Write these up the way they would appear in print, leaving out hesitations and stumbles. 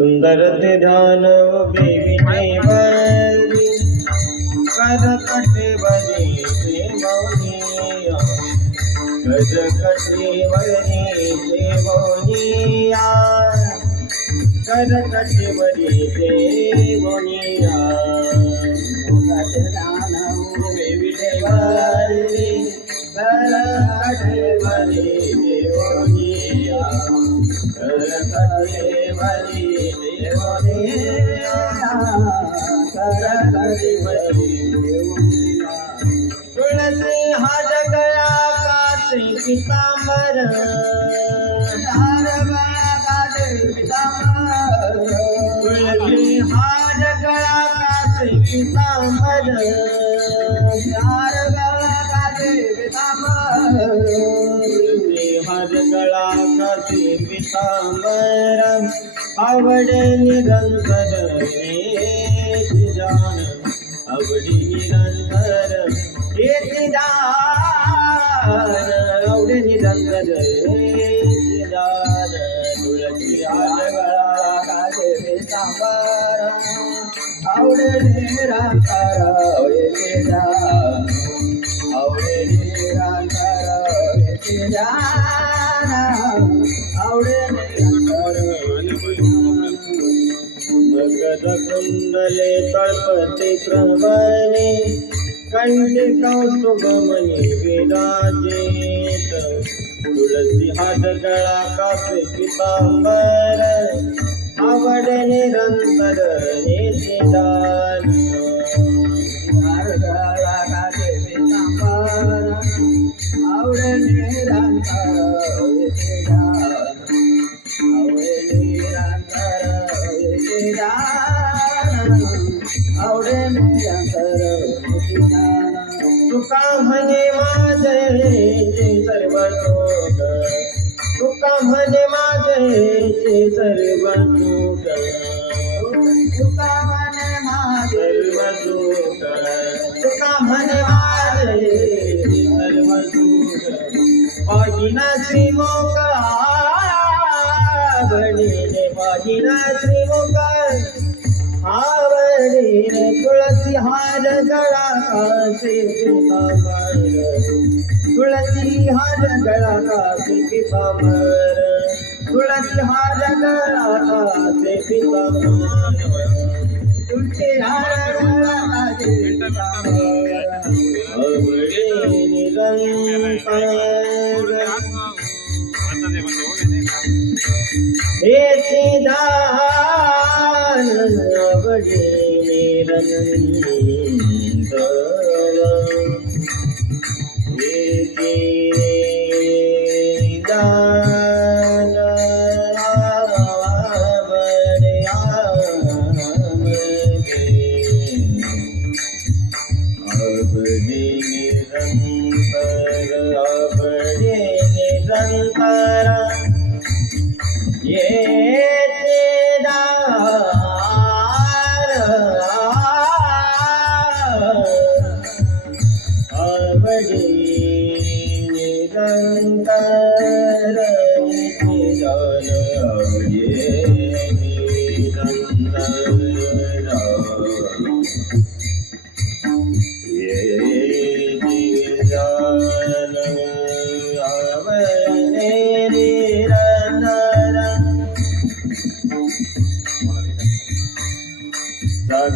सुंदर ते ध्यान देवीनेवरी करकटेवरी देवनिया करकटेवरी देवनिया करकटेवरी देवनिया देवीनेवरी करकटेवरी देवनिया तुलसी हार गया कासे पीतांबर तुलसी हार गया कासे पीतांबर हर गळा कासे पीतांबर आवडे निरंतर जान आवडी निरंतर जान आवडे निरंतर जान तुळशी हार गळा कासे पीतांबर आवडे निरंतर जान आवडे निरंतर मगध कुंडले तळपते प्रवणे कंठे कौस्तुभमणी विराजित तुळसी हात गळा कासे पीतांबर आवडे निरंतर निशिदान हार गळा कासे पीतांबर आवडे निरंतर तुका म्हणे माझे सर्व सुख तुका म्हणे माझे सर्व सुख तुका म्हणे माझे सर्व सुख तुका म्हणे माझे सर्व सुख पाहिना श्रीमुख आवडीने पाहिना श्रीमुख आवडीने तुळसी हार गळा कासे पीतांबर तुळसी हार गळा कासे पीतांबर तुळसी हार गळा कासे पीतांबर तुळसी हार गळा कासे पीतांबर आवडे निरंतर हे दान आवडे निरंतर हे दान आवडे आवडे निरंतर आवडे निरंतर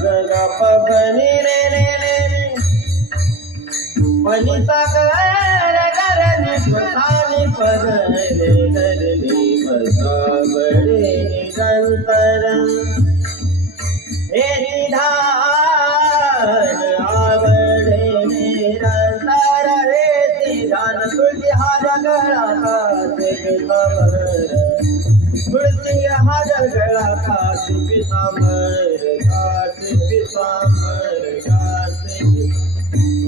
Saga pa pa ni re वनी सागर करनी सुखानी पदरे धरनी बसा बड़े निरंतर हे निधान आवड़े निरंतर हे निधान तुलसी हार गला कासे पितामर तुलसी हार गला कासे पितामर कासे पितामर कासे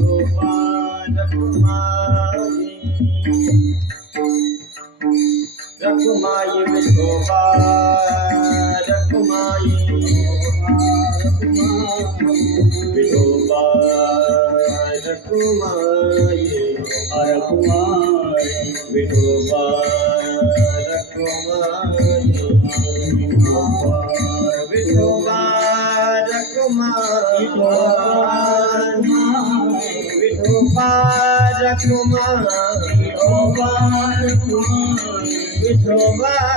गोपाल कुमारी रकुमाई विठोबा रकुमाई विठोबा रकुमाई रकुमाई विठोबा रकुमाई विठोबा रकुमाई विठोबा रकुमाई विठोबा रकुमाई विठोबा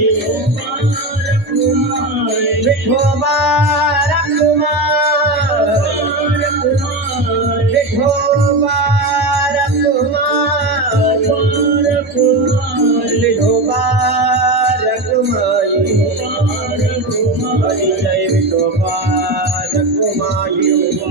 रकुमाई विठोबा रकुमाई विठोबा रकुमाई हरि जय विठोबा रकुमाई हरि जय जय विठोबा रकुमाई विठोबा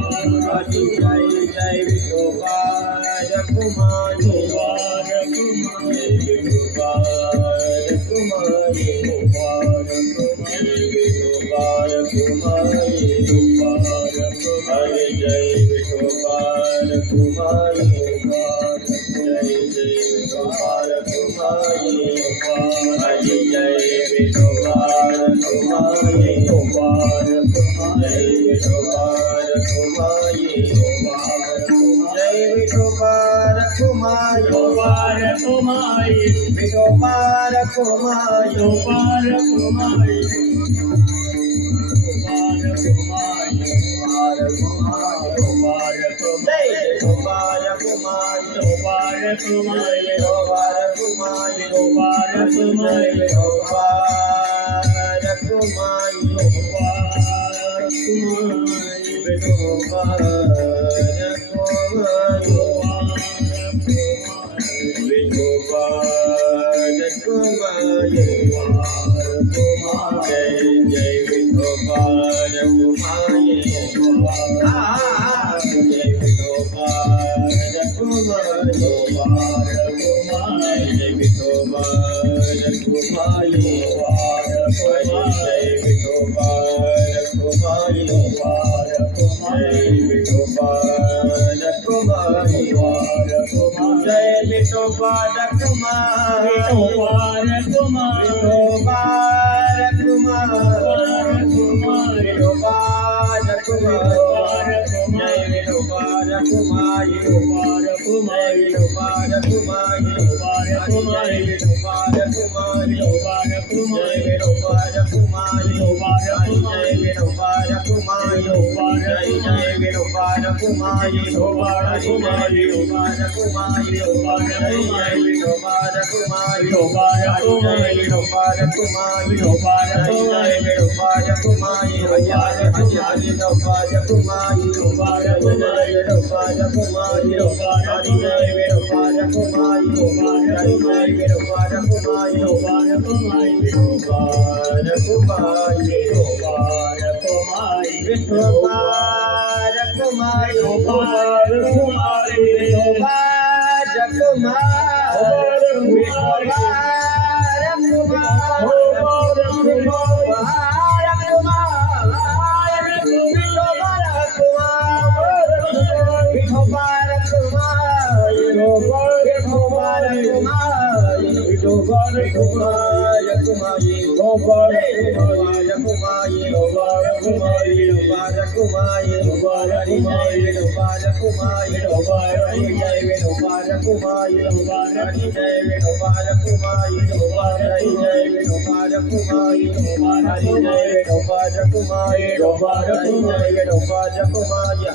रकुमाई विठोबा रकुमाई हरि जय विठोबा रकुमाई जय जय विठोबा रकुमाई हरि जय विठोबा रकुमाई जय विठोबा रकुमाई जय विठोबा रकुमाई विठोबा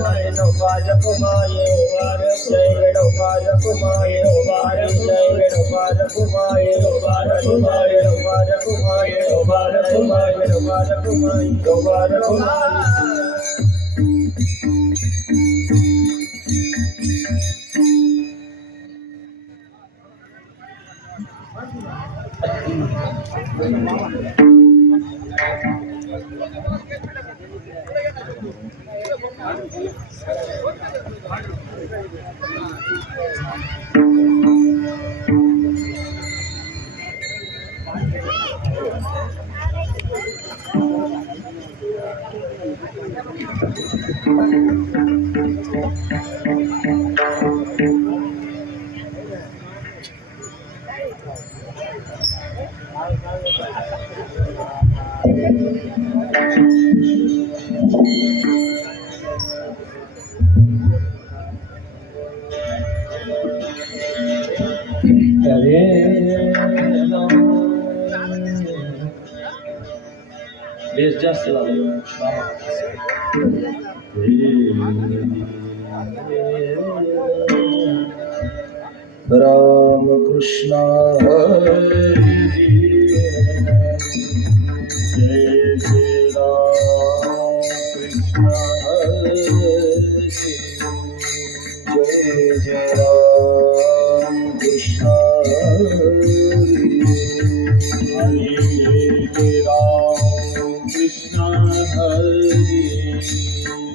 रकुमाई Kumari बेस जास्त झालं राम कृष्ण हरी जय जय राम कृष्ण हरी जय जय राम कृष्ण हरी हरि जय राम कृष्ण हरि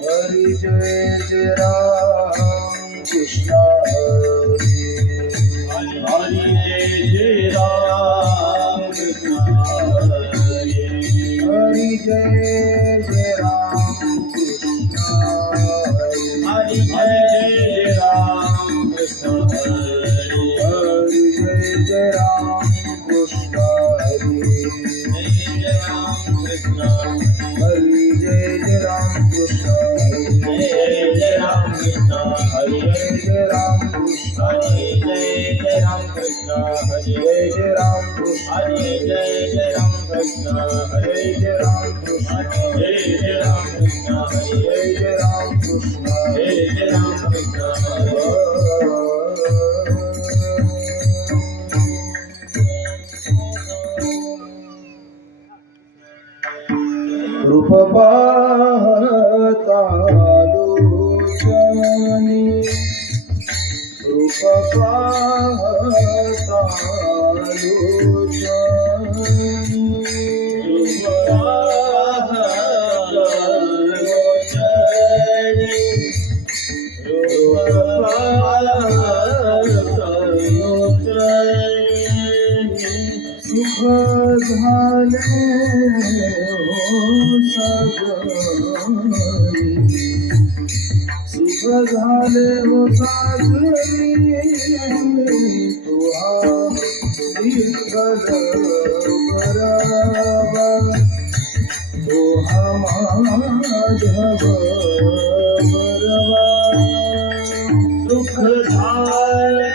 हरि जय जय राम कृष्ण हरि हरि जय जय राम कृष्ण हरि हरि जय जय राम कृष्ण हरि हरि जय राम कृष्ण हरि हरि जय जय राम कृष्ण हरि हरि जय जय राम कृष्ण हरि जय राम कृष्ण हरि जय राम कृष्ण हरि जय जय राम कृष्ण हरि जय जय राम कृष्ण हरि जय जय राम कृष्ण हरि जय राम कृष्ण जय जय राम कृष्ण हरि जय जय राम कृष्ण जय जय राम कृष्ण रूप पाहता लोचनी रूप पाहता लोचनी रूप पाहता लोचनी रूप पाहता लोचनी सुख झाले सुख झाले हो साजरी तुहा विठ्ठल बराबा तुहा माधव बरवा सुख झाले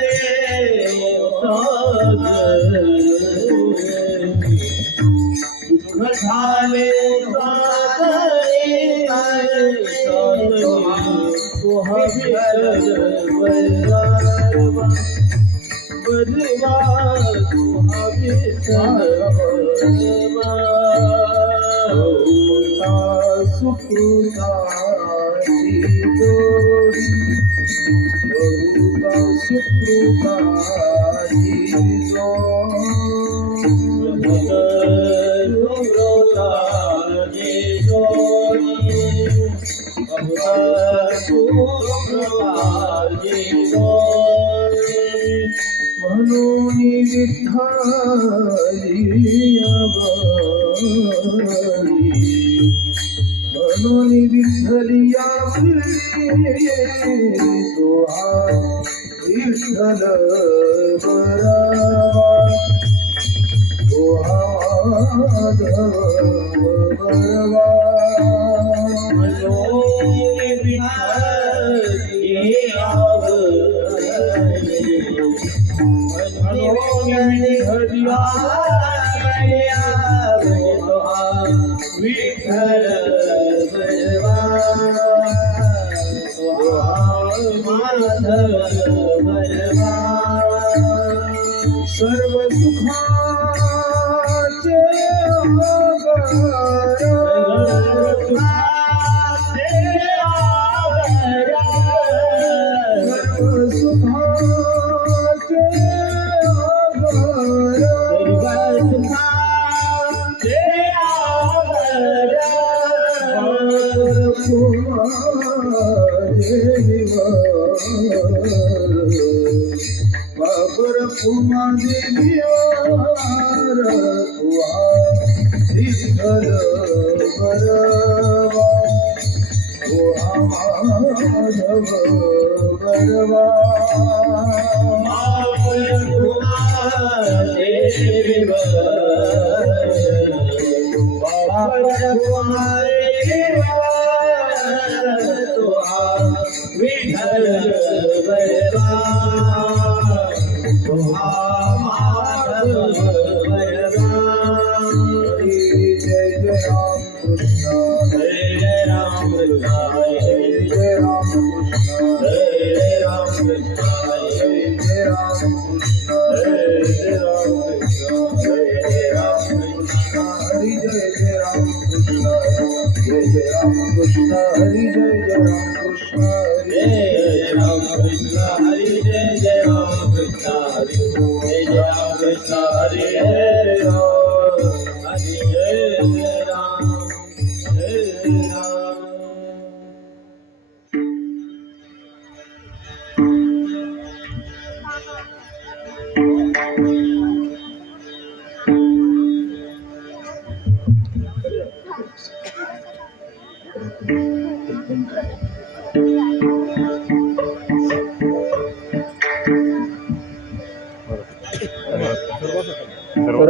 साजरी सुख झाले तुहा विठ्ठल बरवा बरवा तुहा विठ्ठल बरवा होता सुकृताची जोडी बहुता सुकृताची म्हणून विठ्ठलिया तुहा विठ्ठल बरावा तुहा माधव बरवा विठ्ठल बरवा माधव बरवा सर्व सुखाचे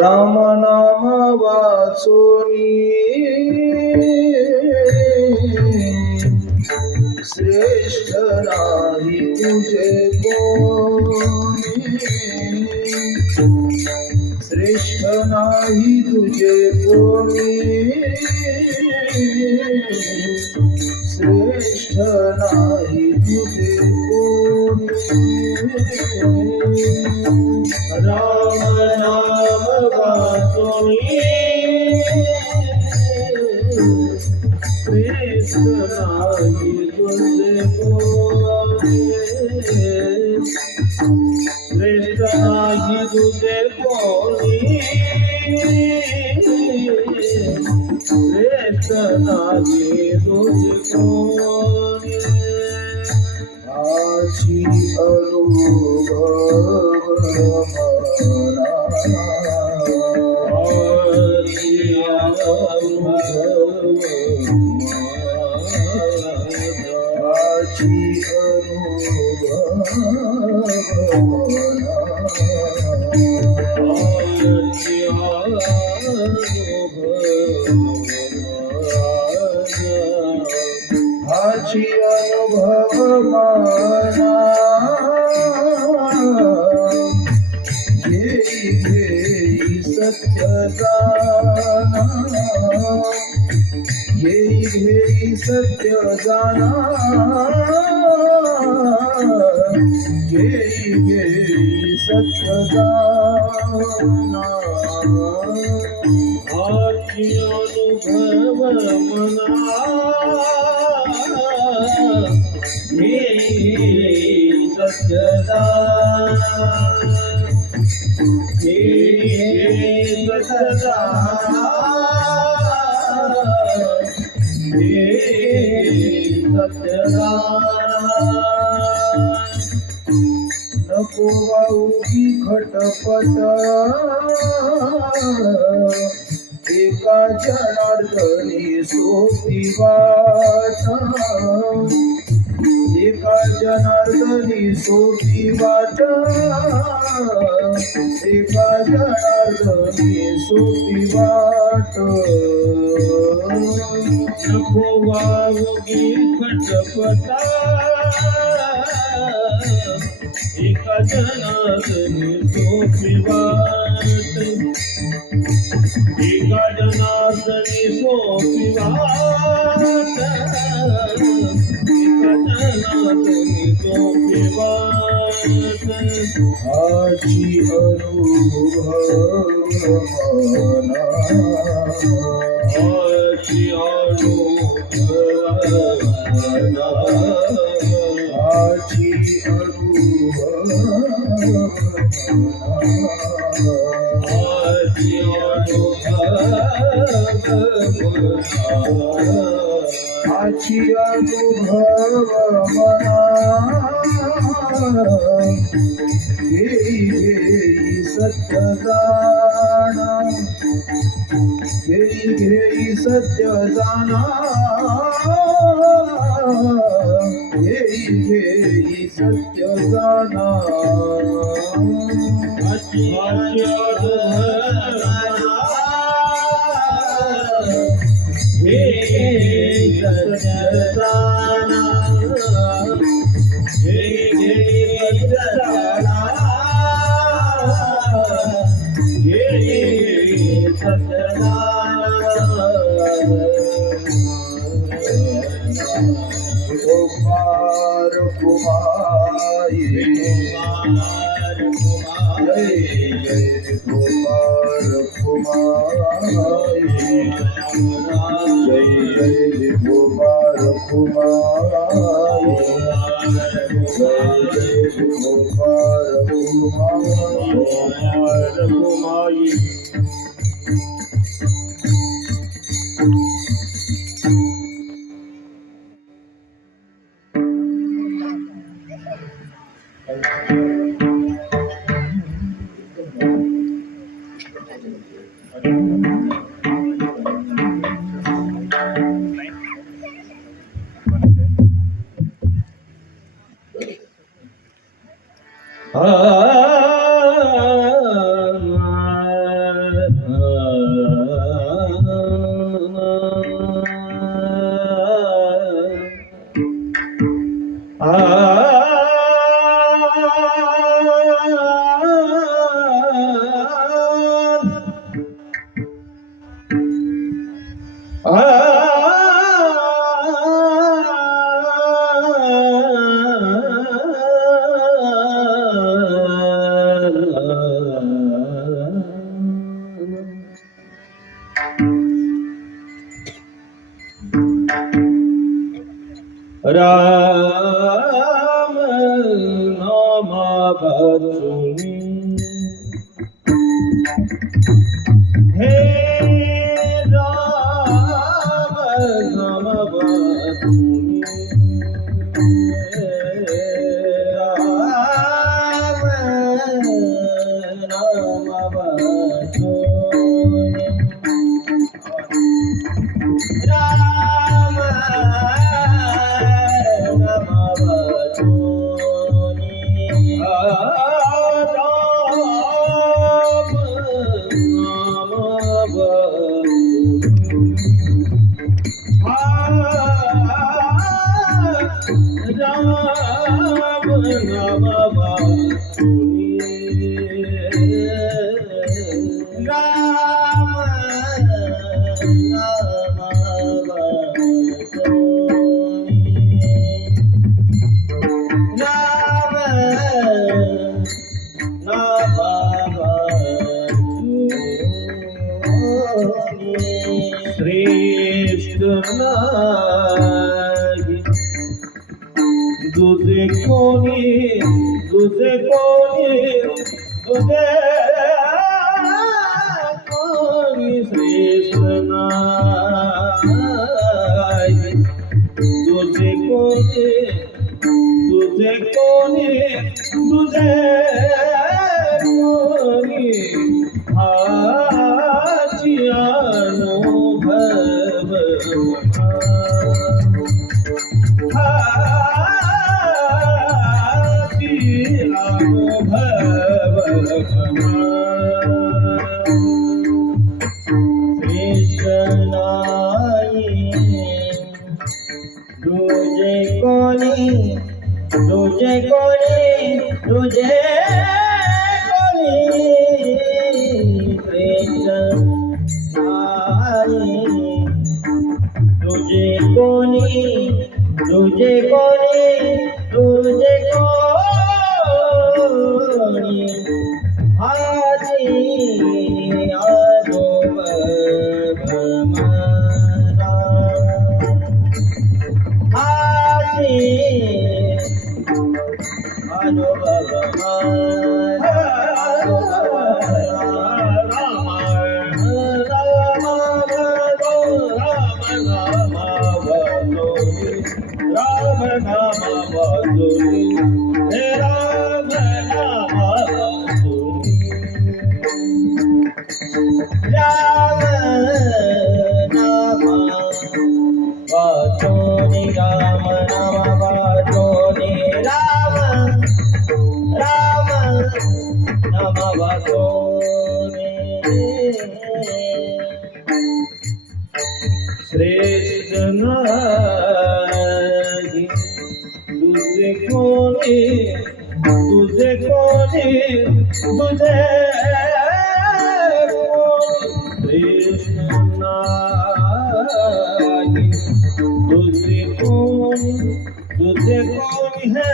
राम नाम वाचोनी श्रेष्ठ नाही तुझे कोणी, श्रेष्ठ नाही तुझे कोणी, श्रेष्ठ नाही तुझे कोणी। राम नाम वाचोनी श्रेष्ठ नाही तुझे कोणी, श्रेष्ठ नाही तुझे कोणी, श्रेष्ठ नाही तुझे कोणी। आशी अनुभव मना, आशी अनुभव हाची अनुभव माना, घेई घेई सत्य जाना, घेई घेई सत्य जाना, घेई घेई सत्य जाना। हाची अनुभव मना, सत्य नको वाऊगी खटपट, एका जनार्दनी सोपी वाट, एका जनार्दनी सोपी वाट, एका जनार्दनी सोपी वाट। नको वाऊगी खटपटा, एका जनार्दनी सोपी वाट, एका जनार्दनी सोपी वाट, एका जनार्दनी सोपी वाट। हाची अनुभव मना, आची अनुभव मना घेई सत्य जाना घेई सत्य जाना घेई सत्य जाना आची अनुभव कुमार कुमारी जय जय कुमार कुमारी जय जय कुमार कुमारी जय जय कुमार कुमारी राम नाम भजनी हे राम नाम भजनी राम नाम भजनी तुझे कोणी तुझे श्रेष्ठ नाही तुझे कोणी हाची अनुभव तुझे श्रेष्ठ नाही तुझे कोणी तुझे कोणी तुझे श्रेष्ठ नाही तुझे कोणी है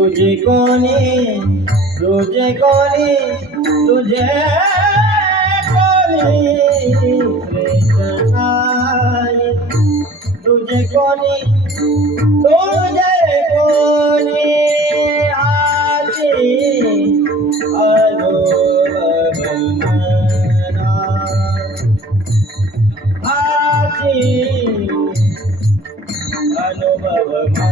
तुझे कोणी तुझे कोणी तुझे कोणी तुझे कोणी तुझे कोणी तुझे कोणी आजी अनुभवना आजी अनुभवना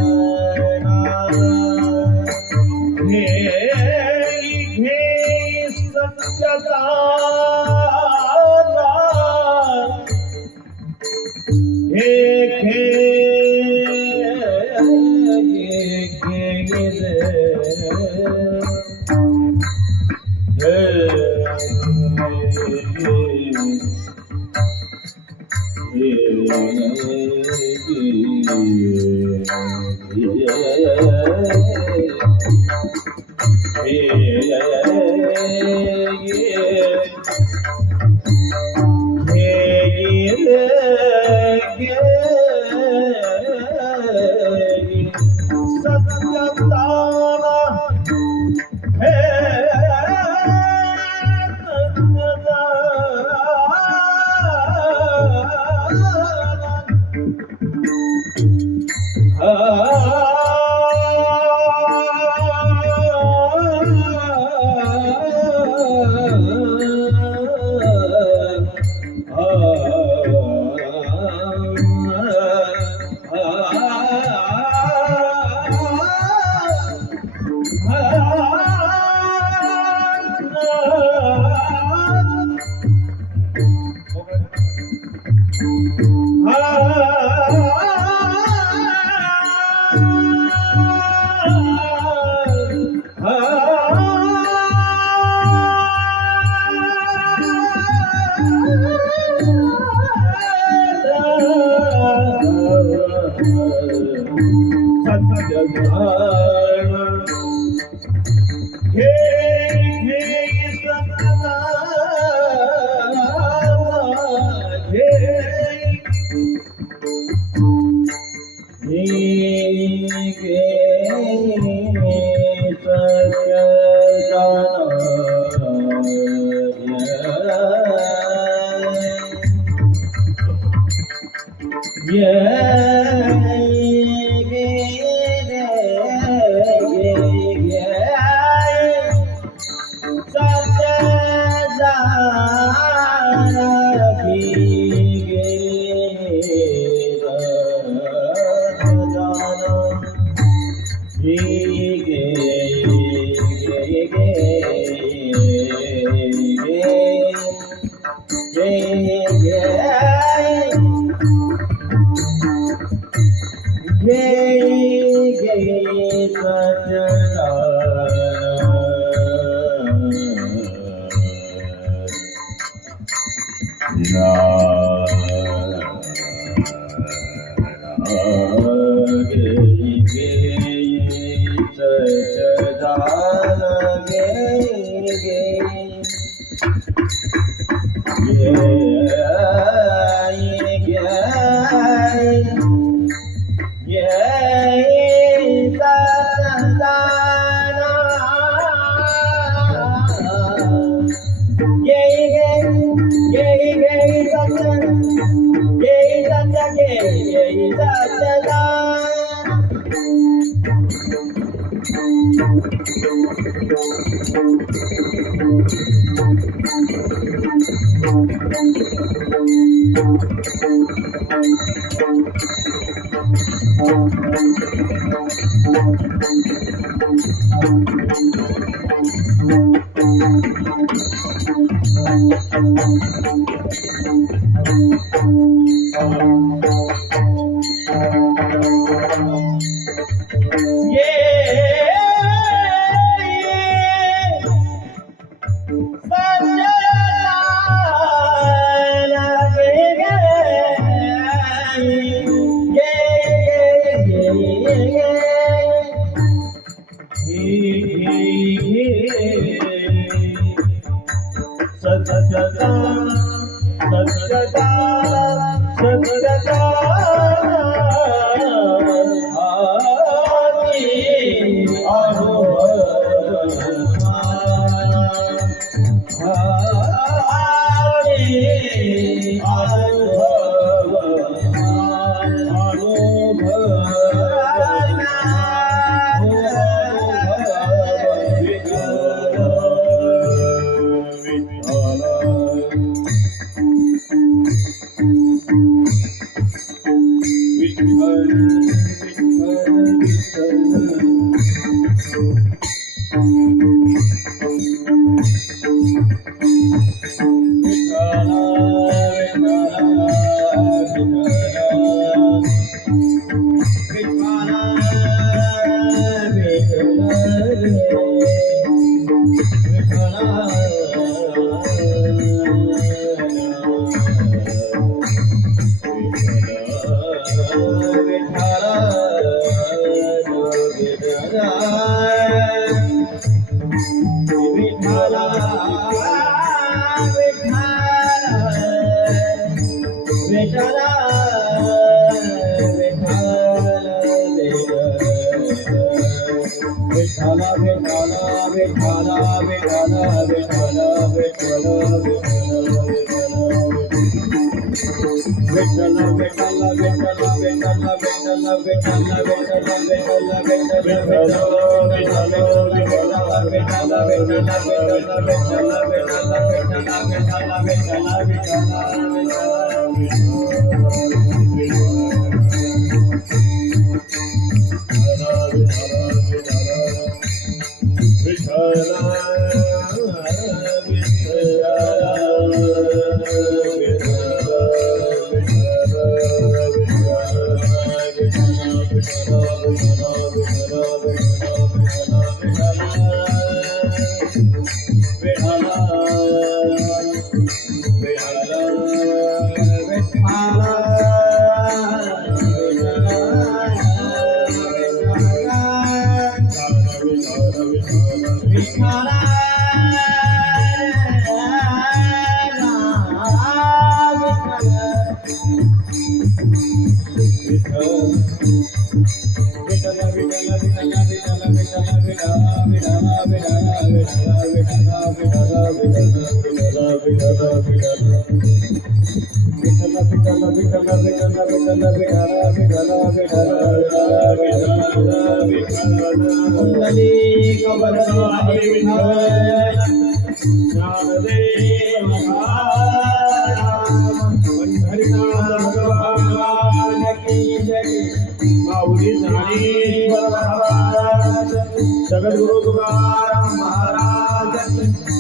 जगद्गुरु तुकाराम महाराज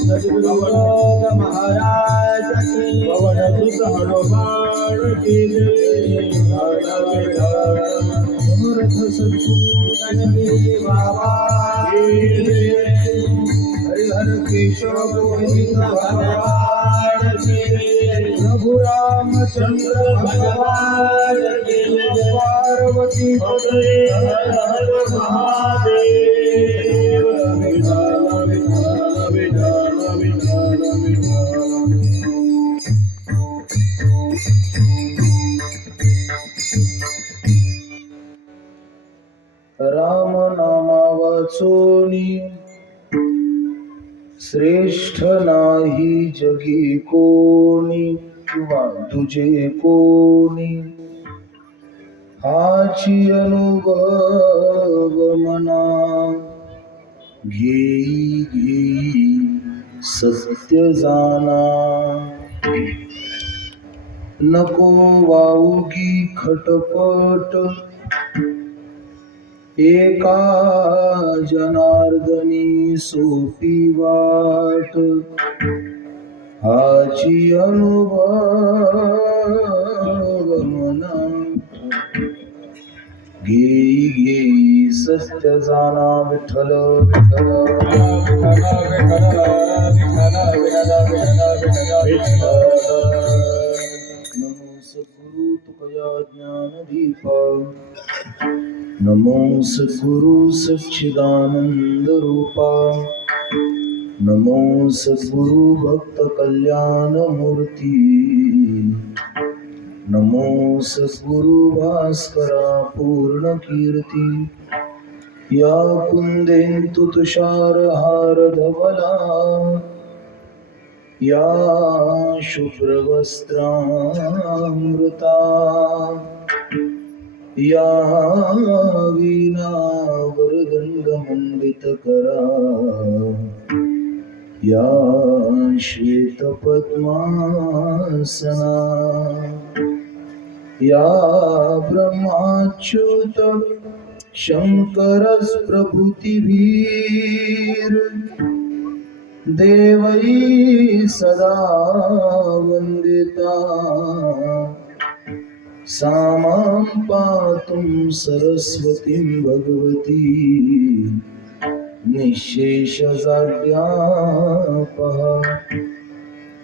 सद्गुरु महाराज पवन सुत हनुमान की जय। समर्थ सद्गुरु बाबा की जय। हरिहर केशव गोविंद भगवान की जय। प्रभु रामचंद्र भगवान की जय। पार्वती हर हर महादेव। राम नामा वाचोनी श्रेष्ठ नाही जगी कोणी किंवा तुझे कोणी हाची अनुभव मना घेई घेई सत्य जाना, नको वाऊगी खटपट, एका जनार्दनी सोपी वाट, हाची अनुभव मना, घेई घेई सत्य जाना. विठ्ठल विठ्ठल नमो सद्गुरु तुकया ज्ञानदीप, नमो सद्गुरु सच्चिदानंद रूपा, नमो सद्गुरु भक्त कल्याण मूर्ती, नमो सद्गुरु भास्करा पूर्ण कीर्ती, या कुंदेंतु तुषार हार धवला, या शुभ्रवस्त्रामृता, या वीणा वरदंड मंडित करा, या श्वेत पद्मासना, या ब्रह्माच्युत शंकरस प्रभृतिवीर, देवई सदा वंदिता, सामां पातुं सरस्वतीं भगवती, निःशेषजाड्यापहा.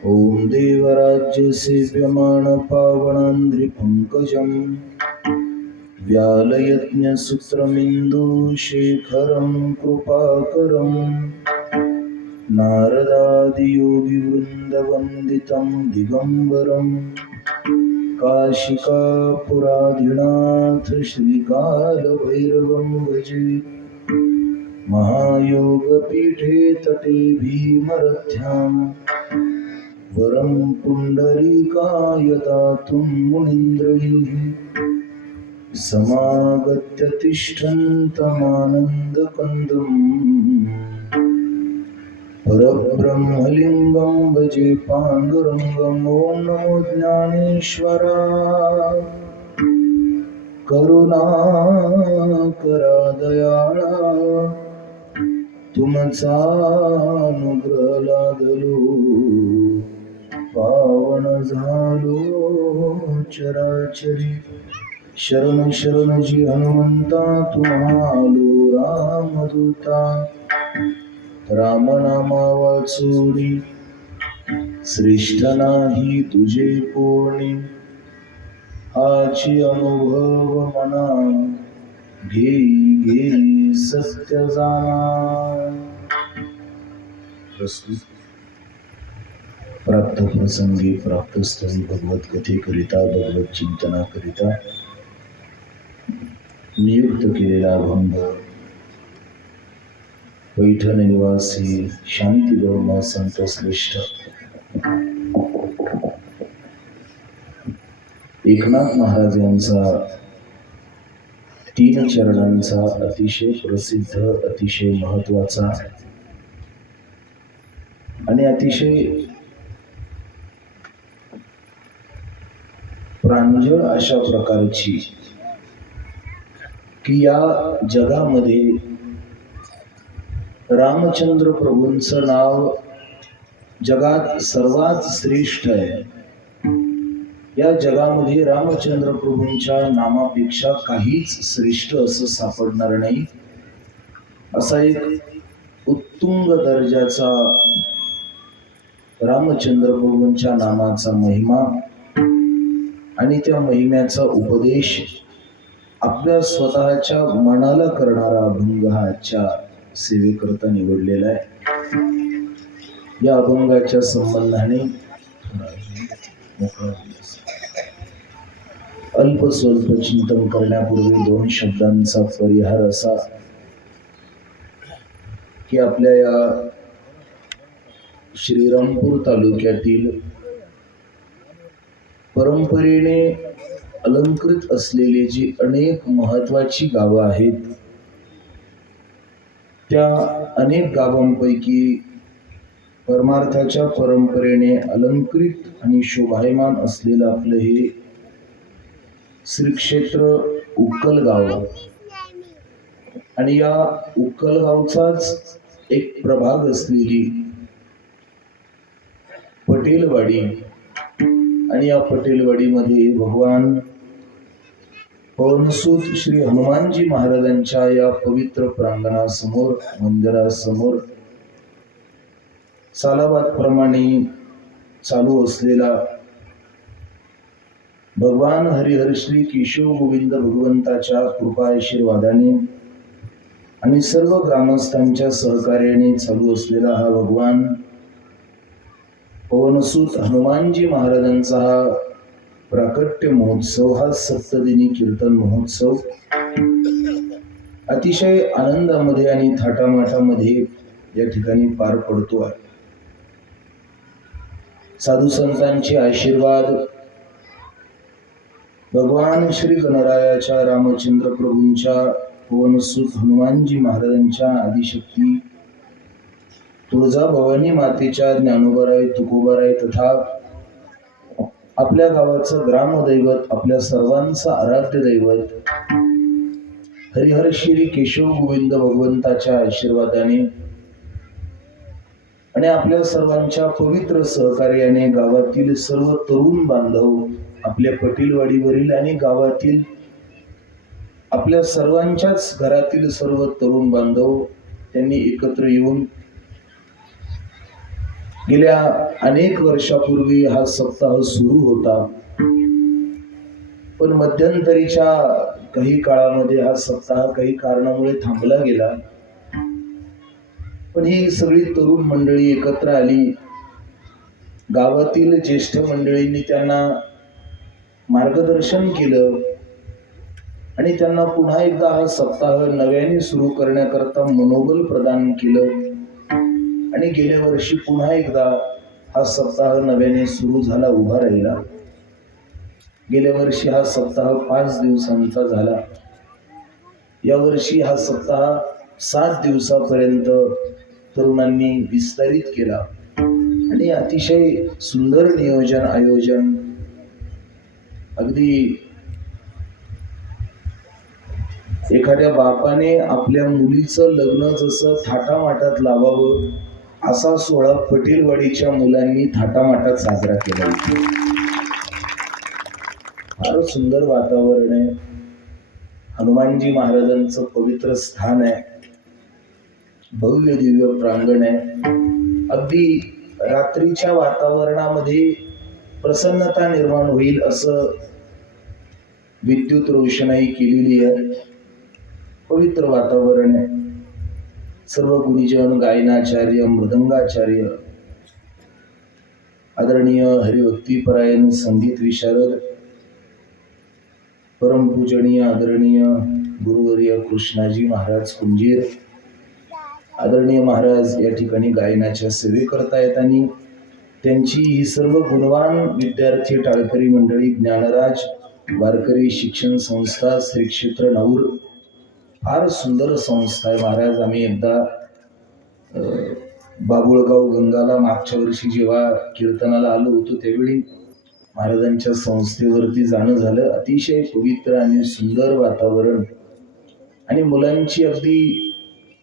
ओम देवराज्य सेव्यमाण पावनान्द्रिपङ्कजं, व्यालयज्ञसूत्रमिन्दुशेखरं कृपाकरं, नारदादियोगिवृन्दवन्दितं दिगम्बरं, काशिकापुराधिनाथ श्रीकालभैरवं भजे. महायोगपीठे तटे भीमरथ्यां, वरं पुण्डरीकाय दातुं मुनीन्द्रैः, समागत्य तिष्ठन्तमानन्दकन्दम्, परब्रह्मलिङ्गं भजे पाण्डुरङ्गम्. ॐ नमो ज्ञानेश्वराय, करुणाकरा दयाळा, तुमचा अनुग्रह लादलो, पावन झालो चराचरी. शरण शरण जी हनुमंता, तुम्हालो रामदूता. राम नामा वाचुनी श्रेष्ठ नाही तुझे कोणी, हाची अनुभव मना, घेई घेई सत्य जाना. प्राप्त प्रसंगी प्राप्त स्थळी भगवत कथेकरिता भगवत चिंतनाकरिता नियुक्त केलेला अभंग पैठण निवासी शांती ब्रह्मा संत श्रेष्ठ एकनाथ महाराज यांचा 3 चरणांचा अतिशय प्रसिद्ध, अतिशय महत्वाचा आणि अतिशय प्रांजळ अशा प्रकारची की या जगामध्ये रामचंद्र प्रभूंचं नाव जगात सर्वात श्रेष्ठ आहे. या जगामध्ये रामचंद्र प्रभूंच्या नामापेक्षा काहीच श्रेष्ठ असं सापडणार नाही. असा एक उत्तुंग दर्जाचा रामचंद्र प्रभूंच्या नामाचा महिमा आणि त्या महिम्याचा उपदेश आपल्या स्वतःच्या मनाला करणारा अभंग हा आजच्या सेवेकरता निवडलेला आहे. या अभंगाच्या संबंधाने अल्प स्वल्प चिंतन करण्यापूर्वी 2 शब्दांचा परिहार असा की आपल्या या श्रीरामपूर तालुक्यातील परंपरेने अलंकृत असलेली जी अनेक महत्वाची गावं आहेत त्या अनेक गावांपैकी परमार्थाच्या परंपरेने अलंकृत आणि शोभायमान असलेलं आपलं हे श्री क्षेत्र उक्कलगाव, आणि या उक्कलगावचाच एक प्रभाग असलेली पटेलवाडी, आणि या पटेलवाडीमध्ये भगवान पवनसूत श्री हनुमानजी महाराजांच्या या पवित्र प्रांगणासमोर, मंदिरासमोर सालाबादप्रमाणे चालू असलेला भगवान हरिहर श्री केशव गोविंद भगवंताच्या कृपा आशीर्वादाने आणि सर्व ग्रामस्थांच्या सहकार्याने चालू असलेला हा भगवान पवनसूत हनुमानजी महाराजांचा हा प्राकट्य महोत्सव, हा सप्तदिनी कीर्तन महोत्सव अतिशय आनंदामध्ये आणि थाटामाटामध्ये या ठिकाणी पार पडतो आहे. साधू संतांचे आशीर्वाद, भगवान श्री गणरायाच्या, रामचंद्र प्रभूंच्या, पवनसूत हनुमानजी महाराजांच्या आदिशक्ती तुळजा भवानी मातेच्या, ज्ञानोबाराय, तुकोबाराय तथा आपल्या गावाचं ग्रामदैवत, आपल्या सर्वांचं आराध्य दैवत हरिहर श्री केशव गोविंद भगवंताच्या आशीर्वादाने आणि आपल्या सर्वांच्या पवित्र सहकार्याने गावातील सर्व तरुण बांधव, आपल्या पटेलवाडीवरील आणि गावातील आपल्या सर्वांच्याच घरातील सर्व तरुण बांधव त्यांनी एकत्र येऊन गेल्या अनेक वर्षापूर्वी हा सप्ताह सुरू होता, पण मध्यंतरीच्या काही काळामध्ये हा सप्ताह काही कारणामुळे थांबला गेला. पण ही सगळी तरुण मंडळी एकत्र आली. गावातील ज्येष्ठ मंडळींनी त्यांना मार्गदर्शन केलं आणि त्यांना पुन्हा एकदा हा सप्ताह नव्याने सुरू करण्याकरता मनोबल प्रदान केलं. आणि गेल्या वर्षी पुन्हा एकदा हा सप्ताह नव्याने सुरू झाला, उभा राहिला. गेल्या वर्षी हा सप्ताह 5 दिवसांचा झाला. यावर्षी हा सप्ताह 7 दिवसापर्यंत तरुणांनी विस्तारित केला आणि अतिशय सुंदर नियोजन, आयोजन, अगदी एखाद्या बापाने आपल्या मुलीचं लग्न जसं थाटामाटात लावावं असा सोहळा पटेलवाडीच्या मुलांनी थाटामाटात साजरा केला. फार सुंदर वातावरण आहे. हनुमानजी महाराजांचं पवित्र स्थान आहे, भव्य दिव्य प्रांगण आहे. अगदी रात्रीच्या वातावरणामध्ये प्रसन्नता निर्माण होईल असं विद्युत रोषणाई केलेली आहे. पवित्र वातावरण आहे. सर्व गुरुजन, गायनाचार्य, मृदंगाचार्य, आदरणीय हरिभक्तीपरायण संगीत विशारद, परमपूजनीय आदरणीय गुरुवर्य कृष्णाजी महाराज कुंजीर, आदरणीय महाराज या ठिकाणी गायनाच्या सेवे करतायत आणि त्यांची ही सर्व गुणवान विद्यार्थी टाळकरी मंडळी, ज्ञानराज वारकरी शिक्षण संस्था श्री क्षेत्र नाऊर, फार सुंदर संस्था आहे महाराज. आम्ही एकदा बाबुळगाव गंगाला मागच्या वर्षी जेव्हा कीर्तनाला आलो होतो त्यावेळी महाराजांच्या संस्थेवरती जाणं झालं. अतिशय पवित्र आणि सुंदर वातावरण आणि मुलांची अगदी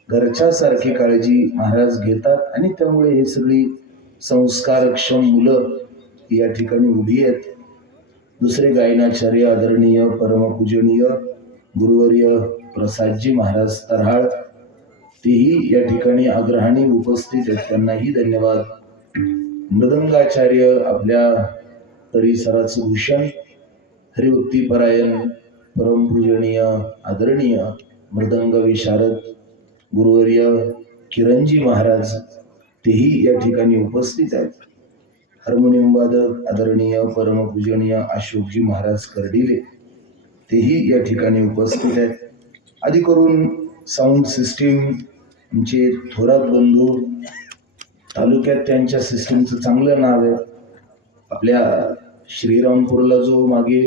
घरच्यासारखी काळजी महाराज घेतात आणि त्यामुळे हे सगळी संस्कारक्षम मुलं या ठिकाणी उभी आहेत. दुसरे गायनाचार्य आदरणीय परमपूजनीय गुरुवर्य प्रसादजी महाराज तऱ्हाळ, तेही या ठिकाणी आग्रहाने उपस्थित आहेत, त्यांनाही धन्यवाद. मृदंगाचार्य आपल्या परिसराचं भूषण, हरिभक्तीपरायण परमपूजनीय आदरणीय मृदंग विशारद गुरुवर्य किरणजी महाराज, तेही या ठिकाणी उपस्थित आहेत. हार्मोनियम वादक आदरणीय परमपूजनीय अशोकजी महाराज कर्डिले, तेही या ठिकाणी उपस्थित आहेत. आधी करून साऊंड सिस्टीम आमचे थोरात बंधू, तालुक्यात त्यांच्या सिस्टीमचं चांगलं नाव आहे. आपल्या श्रीरामपूरला जो मागे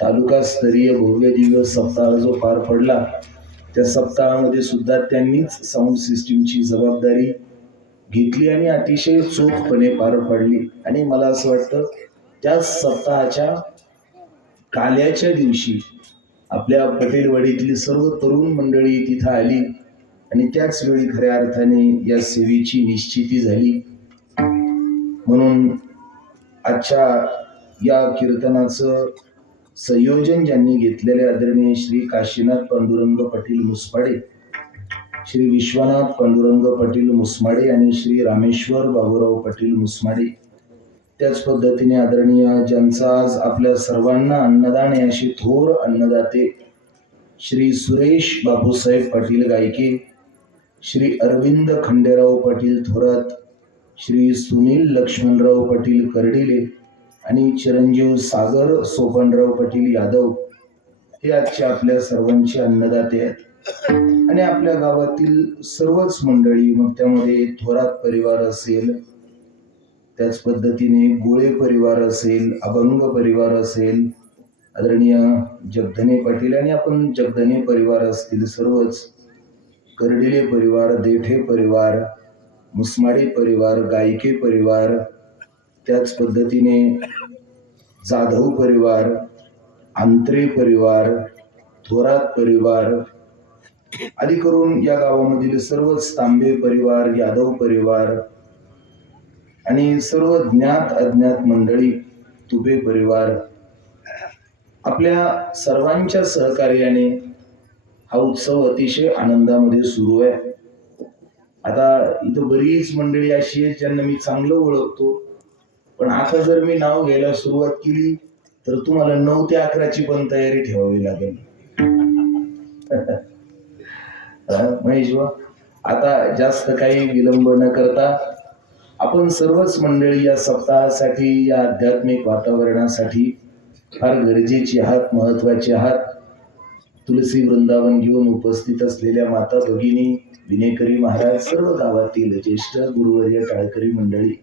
तालुकास्तरीय भव्य दिव्य सप्ताह जो पार पडला त्या सप्ताहामध्ये सुद्धा त्यांनीच साऊंड सिस्टीमची जबाबदारी घेतली आणि अतिशय चोखपणे पार पाडली. आणि मला असं वाटतं त्या सप्ताहाच्या काल्याच्या दिवशी आपल्या पटेलवाडीतली सर्व तरुण मंडळी तिथं आली आणि त्याच वेळी खऱ्या अर्थाने या सेवेची निश्चिती झाली. म्हणून आजच्या या कीर्तनाचं संयोजन ज्यांनी घेतलेले आदरणीय श्री काशीनाथ पांडुरंग पाटील मुसमाडे, श्री विश्वनाथ पांडुरंग पाटील मुसमाडे आणि श्री रामेश्वर बाबूराव पाटील मुसमाडे, त्याच पद्धतीने आदरणीय ज्यांचा आज आपल्या सर्वांना अन्नदान आहे असे थोर अन्नदाते श्री सुरेश बापूसाहेब पाटील गायके, श्री अरविंद खंडेराव पाटील थोरात, श्री सुनील लक्ष्मणराव पाटील कर्डिले आणि चिरंजीव सागर सोपानराव पाटील यादव, हे आजच्या आपल्या सर्वांचे अन्नदाते आहेत. आणि आपल्या गावातील सर्वच मंडळी, मग त्यामध्ये थोरात परिवार असेल, त्याच पद्धतीने गोळे परिवार असेल, अभंग परिवार असेल, आदरणीय जगधने पाटील आणि आपण जगधने परिवार असतील सर्वच, कर्डिले परिवार, देठे परिवार, मुसमाडे परिवार, गायके परिवार, त्याच पद्धतीने जाधव परिवार, आंत्रे परिवार, थोरात परिवार आदी करून या गावामधील सर्वच तांबे परिवार, यादव परिवार आणि सर्व ज्ञात अज्ञात मंडळी, तुबे परिवार, आपल्या सर्वांच्या सहकार्याने हा उत्सव अतिशय आनंदामध्ये सुरू आहे. आता इथं बरीच मंडळी अशी आहेत ज्यांना मी चांगलं ओळखतो, पण आता जर मी नाव घ्यायला सुरुवात केली तर तुम्हाला 9 ते 11ची पण तयारी ठेवावी लागेल. महेश बा, आता जास्त काही विलंब न करता आपण सर्वच मंडळी या सप्ताहासाठी, या आध्यात्मिक वातावरणासाठी फार गरजेची आहात, महत्वाची आहात. तुलसी वृंदावन घेऊन उपस्थित असलेल्या माता भगिनी, विनेकरी महाराज, सर्व गावातील ज्येष्ठ गुरुवर्य, टाळकरी मंडळी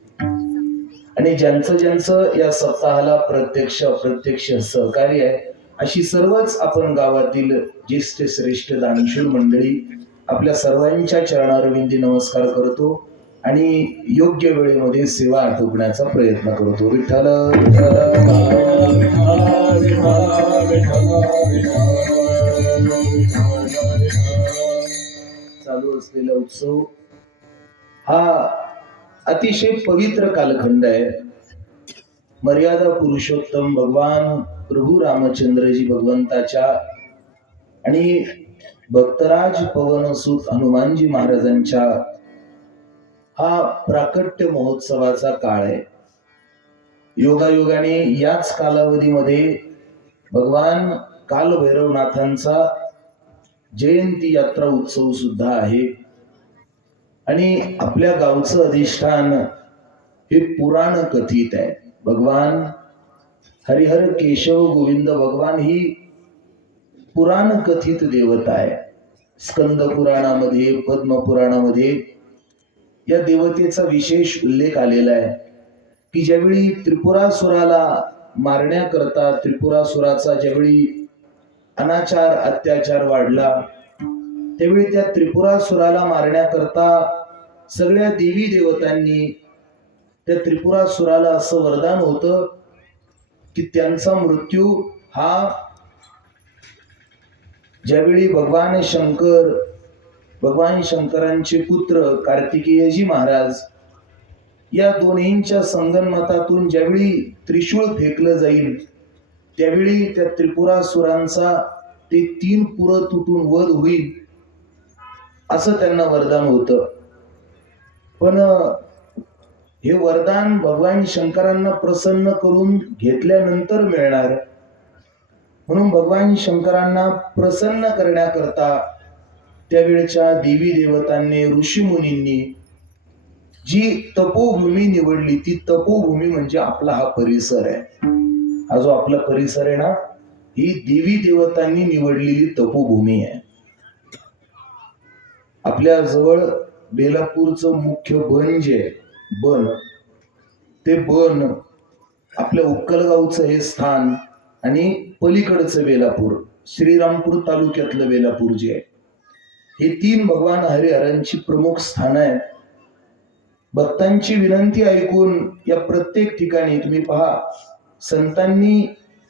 आणि ज्यांचं या सप्ताहाला प्रत्यक्ष अप्रत्यक्ष सहकार्य आहे अशी सर्वच आपण गावातील ज्येष्ठ श्रेष्ठ दानशूर मंडळी, आपल्या सर्वांच्या चरणारविंदी नमस्कार करतो आणि योग्य वेळेमध्ये सेवा आटोपण्याचा प्रयत्न करतो. विठ्ठल चालू असलेला उत्सव हा अतिशय पवित्र कालखंड आहे. मर्यादा पुरुषोत्तम भगवान प्रभू रामचंद्रजी भगवंताच्या आणि भक्तराज पवनसुत हनुमानजी महाराजांच्या हा प्राकट्य महोत्सवाचा काळ आहे. योगायोगाने याच कालावधीमध्ये भगवान कालभैरवनाथांचा जयंती यात्रा उत्सव सुद्धा आहे. आणि आपल्या गावचं अधिष्ठान हे पुराण कथित आहे. भगवान हरिहर केशव गोविंद भगवान ही पुराण कथित देवता आहे. स्कंद पुराणामध्ये, पद्म पुराणामध्ये या देवतेचा विशेष उल्लेख आलेला आहे की ज्यावेळी त्रिपुरासुराला मारण्याकरता, त्रिपुरासुराचा ज्यावेळी अनाचार अत्याचार वाढला, त्यावेळी त्या त्रिपुरासुराला मारण्याकरता सगळ्या देवी देवतांनी त्या त्रिपुरासुराला असं वरदान होतं की त्यांचा मृत्यू हा ज्यावेळी भगवान शंकरांचे पुत्र कार्तिकेयजी महाराज या दोन्हींच्या संगनमतातून ज्यावेळी त्रिशूळ फेकलं जाईल त्यावेळी त्या त्रिपुरासुरांचा ते 3 पुरं तुटून वध होईल असं त्यांना वरदान होतं. पण हे वरदान भगवान शंकरांना प्रसन्न करून घेतल्यानंतर मिळणार, म्हणून भगवान शंकरांना प्रसन्न करण्याकरता त्यावेळच्या देवी देवतांनी, ऋषी मुनींनी जी तपोभूमी निवडली, ती तपोभूमी म्हणजे आपला हा परिसर आहे. हा जो आपला परिसर आहे ना, ही देवी देवतांनी निवडलेली तपोभूमी आहे. आपल्या जवळ बेलापूरचं मुख्य बन जे बन, ते बन आपल्या उक्कलगावचं हे स्थान आणि पलीकडचं बेलापूर, श्रीरामपूर तालुक्यातलं बेलापूर जे आहे हे तीन भगवान हरिहरांची प्रमुख स्थानं आहेत. भक्तांची विनंती ऐकून या प्रत्येक ठिकाणी तुम्ही पहा, संतांनी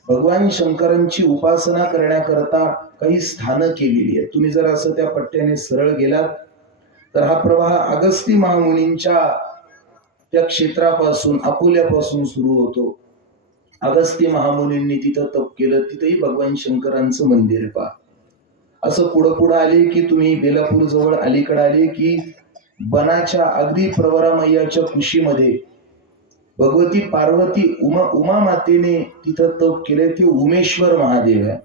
भगवान शंकरांची उपासना करण्याकरता काही स्थानं केलेली आहेत. तुम्ही जर असं त्या पट्ट्याने सरळ गेलात तर हा प्रवाह अगस्ती महामुनींच्या त्या क्षेत्रापासून, अकोल्यापासून सुरू होतो. अगस्ती महामुनींनी तिथं तप केलं, तिथेही भगवान शंकरांचं मंदिर आहे. पहा, असं पुढं पुढं आले की तुम्ही बेलापूर जवळ अलीकडे आले की बनाच्या अगदी प्रवरामय्याच्या कुशीमध्ये भगवती पार्वती उमा मातेने तिथं तप केले, ते उमेश्वर महादेव आहे.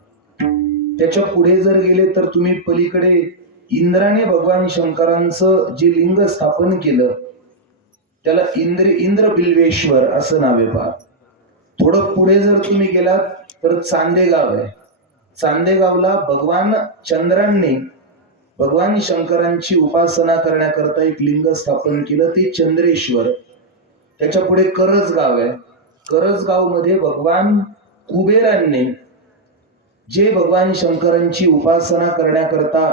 त्याच्या पुढे जर गेले तर तुम्ही पलीकडे इंद्राने भगवान शंकरांचं जे लिंग स्थापन केलं त्याला इंद्र बिल्वेश्वर असं नाव आहे. पहा, थोडं पुढे जर तुम्ही गेलात तर चांदेगाव आहे. चांदेगावला भगवान चंद्रांनी भगवान शंकरांची उपासना करण्याकरता एक लिंग स्थापन केलं, ते चंद्रेश्वर. त्याच्या पुढे करजगाव आहे. करजगाव मध्ये भगवान कुबेरांनी जे भगवान शंकरांची उपासना करण्याकरता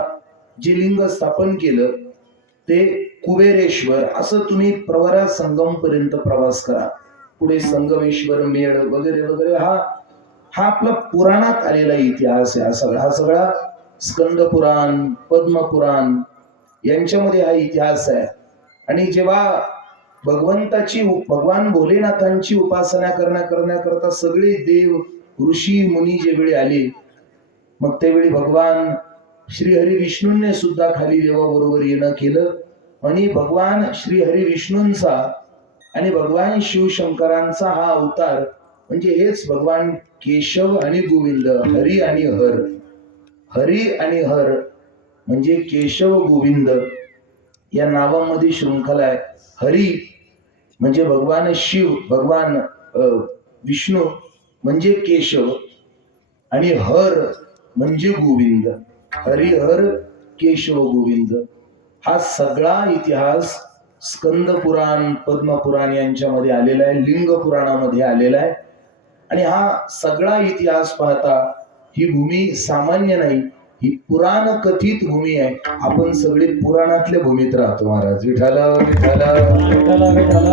जे लिंग स्थापन केलं ते कुबेरेश्वर. असं तुम्ही प्रवरा संगम पर्यंत प्रवास करा. पुढे संगमेश्वर, मेळ वगैरे वगैरे हा आपला पुराणात आलेला इतिहास आहे. हा सगळा स्कंद पुराण, पद्म पुराण यांच्यामध्ये हा इतिहास आहे. आणि जेव्हा भगवान भोलेनाथांची उपासना करण्याकरता सगळे देव, ऋषी, मुनी जेवेळी आले, मग त्यावेळी भगवान श्री हरी विष्णूंनी सुद्धा खाली देवाबरोबर येणं केलं. आणि भगवान श्री हरी विष्णूंचा आणि भगवान शिवशंकरांचा हा अवतार म्हणजे हेच भगवान केशव आणि गोविंद, हरी आणि हर. हरी आणि हर म्हणजे केशव गोविंद या नावामध्ये शृंखला आहे. हरी म्हणजे भगवान शिव, भगवान विष्णू म्हणजे केशव, आणि हर म्हणजे गोविंद. हरी हर केशव गोविंद हा सगळा इतिहास स्कंद पुराण, पद्म पुराण यांच्यामध्ये आलेला आहे, लिंग पुराणामध्ये आलेला आहे. आणि हा सगळा इतिहास पाहता ही भूमी सामान्य नाही, ही पुराण कथित भूमी आहे. आपण सगळे पुराणातल्या भूमीत राहतो महाराज. विठ्ठल विठ्ठल विठ्ठल विठ्ठल.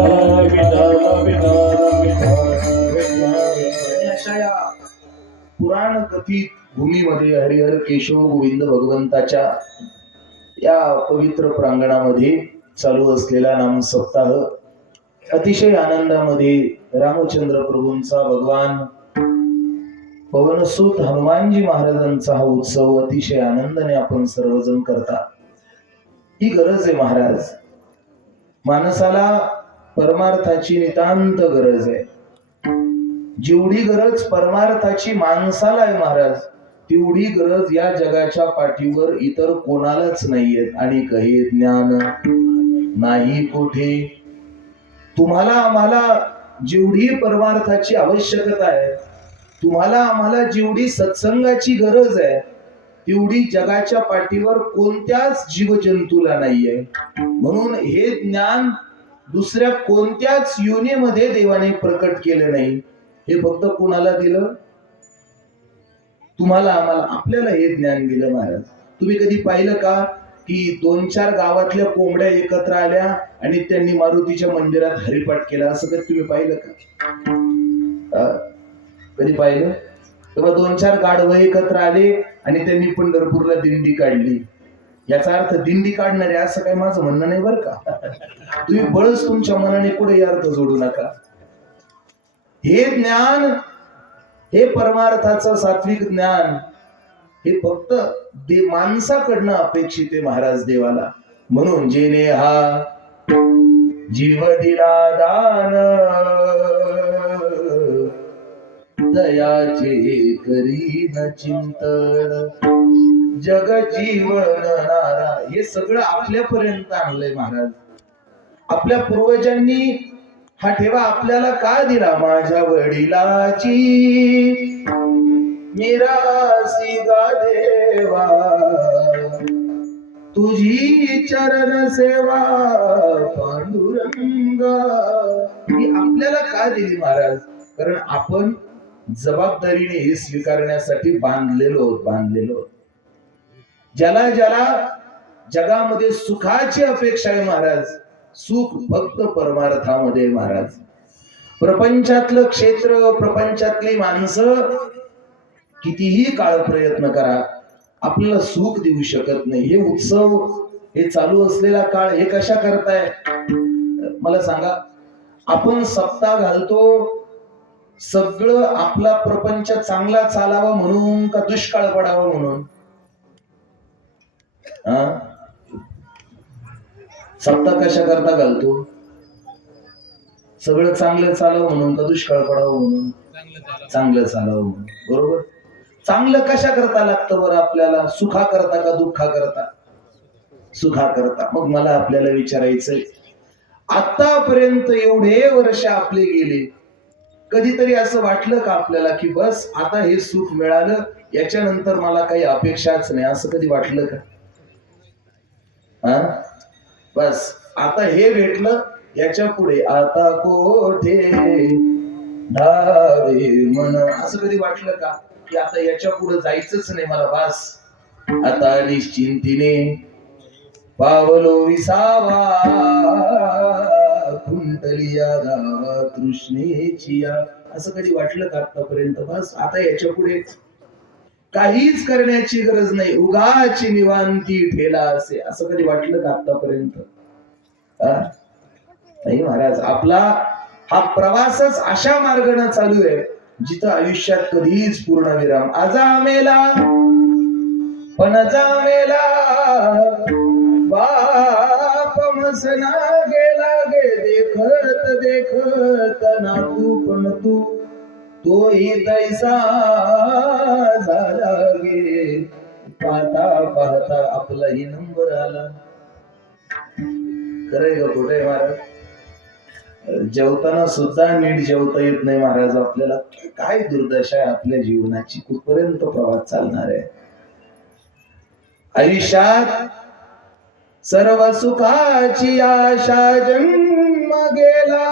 अशा या पुराण कथित भूमीमध्ये हरिहर केशव गोविंद भगवंताच्या या पवित्र प्रांगणामध्ये चालू असलेला नाम सप्ताह अतिशय आनंदामध्ये रामचंद्र प्रभूंचा, भगवान पवनसूत हनुमानजी महाराजांचा हा उत्सव अतिशय आनंदाने आपण सर्वजण करता. ही गरज आहे महाराज. माणसाला परमार्थाची नितांत गरज आहे. जेवढी गरज परमार्थाची माणसाला आहे महाराज, तेवढी गरज या जगाच्या पाठीवर इतर कोणालाच नाहीये. आणि काही ज्ञान नाही कोठे. तुम्हाला आम्हाला जेवढी परमार्थाची आवश्यकता आहे, तुम्हाला आम्हाला जेवढी सत्संगाची गरज आहे, तेवढी जगाच्या पाठीवर कोणत्याच जीवजंतूला नाहीये. म्हणून हे ज्ञान दुसऱ्या कोणत्याच योनीमध्ये देवाने प्रकट केलं नाही. हे फक्त कुणाला दिलं? तुम्हाला आम्हाला, आपल्याला हे ज्ञान दिलं महाराज. तुम्ही कधी पाहिलं का की 2-4 गावातल्या कोंबड्या एकत्र आल्या आणि त्यांनी मारुतीच्या मंदिरात हरिपाठ केला? असं कधी तुम्ही पाहिलं का? कधी पाहिलं? तेव्हा 2-4 गाढवं एकत्र आले आणि त्यांनी पंढरपूरला दिंडी काढली. याचा अर्थ दिंडी काढणारे असं काही माझं म्हणणं नाही बरं का. तुम्ही बळच तुमच्या मनाने कुठे अर्थ जोडू नका. हे ज्ञान, हे परमार्थाचं सात्विक ज्ञान, हे फक्त माणसाकडनं अपेक्षित आहे महाराज देवाला. म्हणून जेने हा जीव दिला दान, दयाचे करीन चिंतन, जग जीवन नारा. हे सगळं आपल्यापर्यंत आणलंय महाराज. आपल्या पूर्वजांनी हा ठेवा आपल्याला का दिला? माझ्या वडिलाची निरासी गा देवा, तुझी चरण सेवा पांडुरंगा. ही आपल्याला का दिली महाराज? कारण आपण जबाबदारीने हे स्वीकारण्यासाठी बांधलेलो. ज्याला ज्याला जगामध्ये सुखाची अपेक्षा आहे महाराज, सुख फक्त परमार्थामध्ये आहे महाराज. प्रपंचातलं क्षेत्र, प्रपंचातली माणसं कितीही काळ प्रयत्न करा, आपल्याला सुख देऊ शकत नाही. हे उत्सव, हे चालू असलेला काळ, हे कशा करताय मला सांगा. आपण सप्ताह घालतो सगळं आपला प्रपंच चांगला चालावा म्हणून का दुष्काळ पडावा म्हणून? सप्ताह कशा करता घालतो? सगळं चांगलं चालावं म्हणून का दुष्काळ पडावं म्हणून? चांगलं चालावं म्हणून. बरोबर. चांगलं कशा करता लागतं बरं आपल्याला? सुखा करता का दुःखा करता? सुखा करता. मग मला आपल्याला विचारायचंय, आतापर्यंत एवढे वर्ष आपले गेले, कधीतरी असं वाटलं का आपल्याला की बस आता हे सुख मिळालं, याच्यानंतर मला काही अपेक्षाच नाही, असं कधी वाटलं का? बस आता हे भेटलं, याच्या पुढे आता कोठे धावे मन, असं कधी वाटलं का की आता याच्या पुढे जायचंच नाही मला, बस आता निश्चिंतीने पावलो विसावा कुंटलिया गावा तृष्णेची, असं कधी वाटलं का आतापर्यंत? बस आता याच्या पुढे काहीच करण्याची गरज नाही, उगाची निवांती ठेला असे, असं कधी वाटलं का आतापर्यंत? नाही महाराज. आपला हा प्रवासच अशा मार्गाने चालू आहे जिथं आयुष्यात कधीच पूर्णविराम. अजामेला पण जामेला बाप मसना गेला गे, देखत देखत ना तू पण तू तोही तैसा झाला गे, पाहता पाहता आपलाही नंबर आला. खरंय का खोटंय महाराज? जेवताना सुद्धा नीट जेवता येत नाही महाराज आपल्याला. काय दुर्दशा आहे आपल्या जीवनाची, कुठपर्यंत प्रवास चालणार आहे? आयुष्यात सर्व सुखाची आशा जन्म गेला,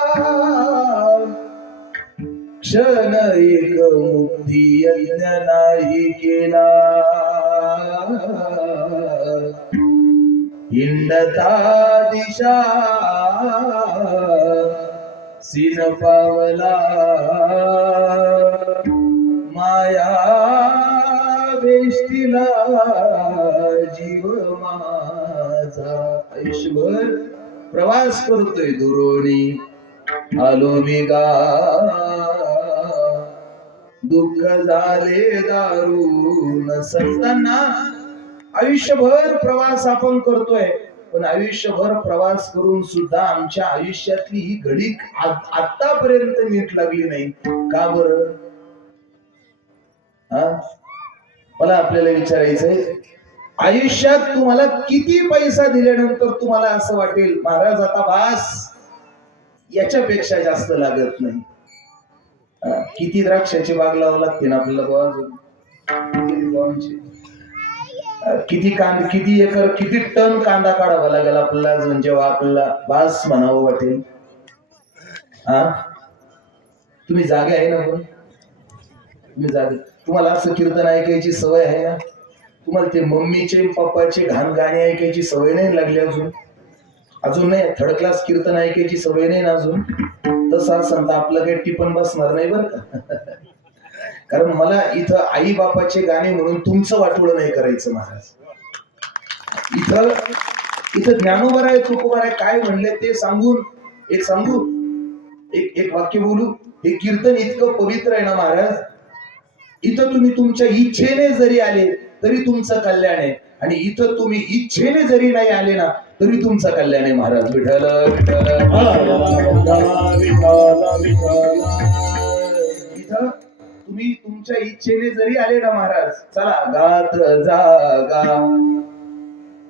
क्षण एक मुक्ती यज्ञ नाही केला, हिंडता दिशा सीन पावला, माया वेष्टीला जीव माझा. आयुष्यभर प्रवास करतोय दुरोणी, आलो मी गा दुःख झाले दारून संतांना. आयुष्यभर प्रवास आपण करतोय, पण आयुष्यभर प्रवास करून सुद्धा आमच्या आयुष्यातली ही घडी आतापर्यंत नीट लागली नाही का बरं? मला आपल्याला विचारायचंय, आयुष्यात तुम्हाला किती पैसा दिल्यानंतर तुम्हाला असं वाटेल महाराज आता बास, याच्यापेक्षा जास्त लागत नाही? किती द्राक्षाची बाग लावावं लागते ना आपल्याला? किती एकर, किती टन कांदा काढावा लागेल आपल्याला अजून, जेव्हा आपल्याला बास म्हणावं वाटेल? तुम्ही जागे आहे ना? पण तुम्ही जागे, तुम्हाला असं कीर्तन ऐकायची सवय आहे ना? तुम्हाला ते मम्मीचे पप्पाचे घाण गाणे ऐकायची सवय नाही लागली अजून? अजून नाही? थर्ड क्लास कीर्तन ऐकायची सवय नाही ना अजून? तसं असं तर आपलं काही टिपण बसणार नाही बरं का. कारण मला इथं आई बापाचे गाणे म्हणून तुमचं वाटोळं नाही करायचं महाराज. इथं ज्ञानोबा आहे, तुकोबा आहे, काय म्हणले ते सांगू, एक वाक्य बोलू. हे कीर्तन इतकं पवित्र आहे ना महाराज, इथं तुम्ही तुमच्या इच्छेने जरी आले तरी तुमचं कल्याण आहे, आणि इथं तुम्ही इच्छेने जरी नाही आले ना तरी तुमचं कल्याण आहे महाराज. विठ्ठल इथं तुम्ही तुमच्या इच्छेने जरी आले ना महाराज, चला गात जागा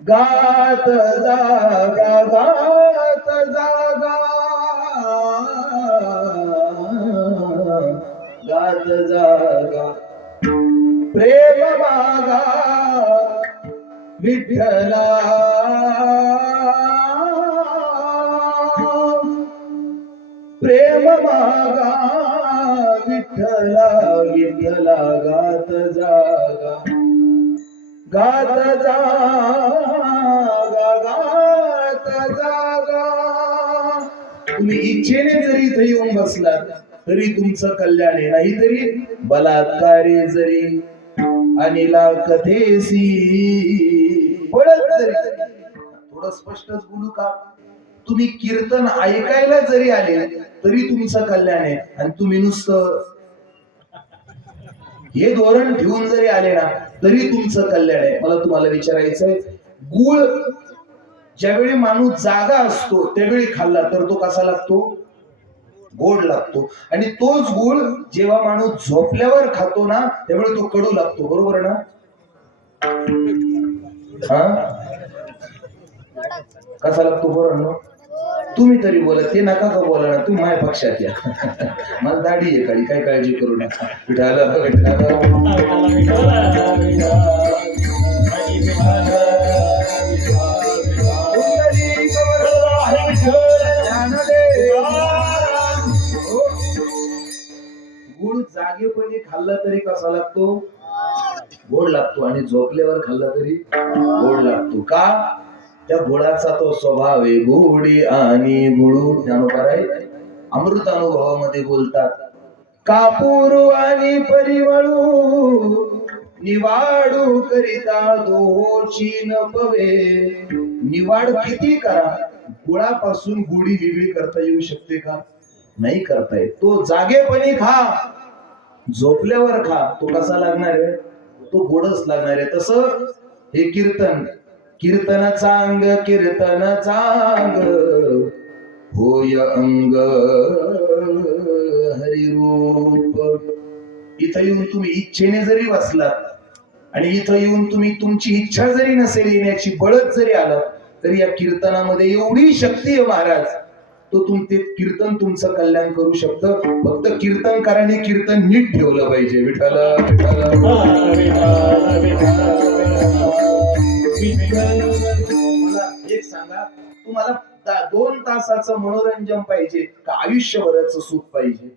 गात जागा गात जागा गात जागा, प्रेम मागा विठ्ठला, प्रेम मागा विठ्ठला, विठ्ठला गात जागा. गात जागा गात जागा. तुम्ही इच्छेने जरी इथे येऊन बसलात तरी तुमचं कल्याण आहे. नाहीतरी बलात्कारे जरी अनिला कथेसी पडत जरी. थोडं स्पष्टच बोलू का? तुम्ही कीर्तन ऐकायला जरी आले तरी तुमचं कल्याण आहे. आणि तुम्ही नुसतं हे धोरण ठेवून जरी आले ना तरी तुमचं कल्याण आहे. मला तुम्हाला विचारायचंय, गुळ ज्यावेळी माणूस जागा असतो त्यावेळी खाल्ला तर तो कसा लागतो? गोड लागतो. आणि तोच गुळ जेव्हा माणूस झोपल्यावर खातो ना त्यावेळी तो कडू लागतो. बरोबर ना? कसा लागतो पोरांनो? तुम्ही तरी बोला, ते नका का बोला ना. तुम्ही माझ्या पक्षात या. मला दाढी आहे काळी, काय काळजी करू नका. विठाला गुळ जागेपणी खाल्ला तरी कसा लागतो? गोड लागतो. आणि झोपल्यावर खाल्ला तरी गोड लागतो. का? त्या गुळाचा तो स्वभाव आहे गोडी आणि गुळू. ज्ञानोबाराय अमृत अनुभवामध्ये बोलतात, कापूर आणि परिमळू निवाडू करिता दोची न पवे. निवाड किती करा, गुळापासून गुढी वेगळी करता येऊ शकते का? नाही करता येत. तो जागेपणी खा, झोपल्यावर खा, तो कसा लागणार आहे? तो गोडच लागणार आहे. तसं हे कीर्तन, कीर्तन चांग कीर्तन चांग होय अंग हरिरूप. इथं येऊन तुम्ही इच्छेने जरी बसलात आणि इथं येऊन तुम्ही तुमची इच्छा जरी नसेल येण्याची, बळच जरी आलं तरी या कीर्तनामध्ये एवढी शक्ती आहे महाराज. तो तुमचे कीर्तन तुमचं कल्याण करू शकतं. फक्त कीर्तनकाराने कीर्तन नीट ठेवलं पाहिजे. विठाला विठाला. मला एक सांगा, तुम्हाला 2 तासाचं मनोरंजन पाहिजे का आयुष्यभराचं सुख पाहिजे?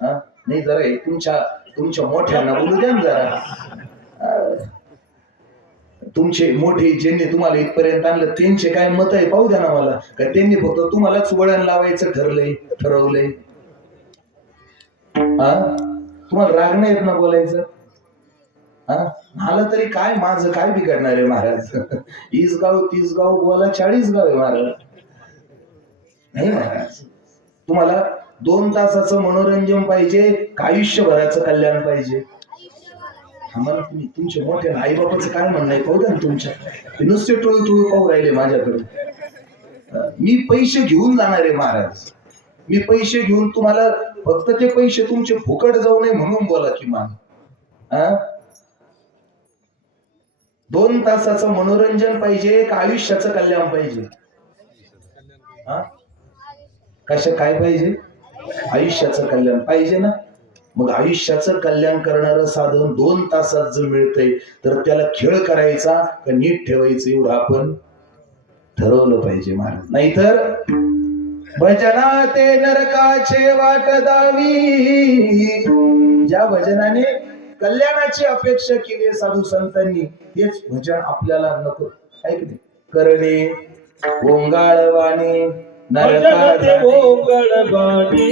नाही, जरा तुमच्या मोठ्यांना बोलू द्या ना जरा. तुमचे मोठे ज्यांनी तुम्हाला इथपर्यंत आणलं त्यांचे काय मत आहे पाहू द्या ना मला. का त्यांनी फक्त तुम्हालाच वळण लावायचं ठरवलंय? तुम्हाला राग नाही येत ना बोलायचं? आलं तरी काय, माझं काय बिघडणार आहे महाराज? 20 गाव 30 गाव बोला, 40 गाव आहे महाराज. नाही महाराज, तुम्हाला 2 तासाचं मनोरंजन पाहिजे का आयुष्यभराचं कल्याण पाहिजे? आम्हाला तुमच्या मोठ्या आई बाबाचं काय म्हणणं आहे पाहू द्या ना. तुमच्या ते नुसते टोळू पाहू राहिले माझ्याकडे. मी पैसे घेऊन जाणार आहे महाराज. मी पैसे घेऊन तुम्हाला, फक्त ते पैसे तुमचे फुकट जाऊ नये म्हणून बोला किमान. 2 तासाचं मनोरंजन पाहिजे का आयुष्याचं कल्याण पाहिजे? काय पाहिजे? आयुष्याचं कल्याण पाहिजे ना. मग आयुष्याचं कल्याण करणारं साधन 2 तासात जर मिळतंय तर त्याला खेळ करायचा का नीट ठेवायचं एवढं आपण ठरवलं पाहिजे महाराज. नाहीतर भजना ते नरकाचे वाट दावी. ज्या भजनाने कल्याणाची अपेक्षा केली साधू संतांनी तेच भजन आपल्याला नको आहे की नाही करणे. ओंगाळवाणी नरकाचे ओंगाळवाणी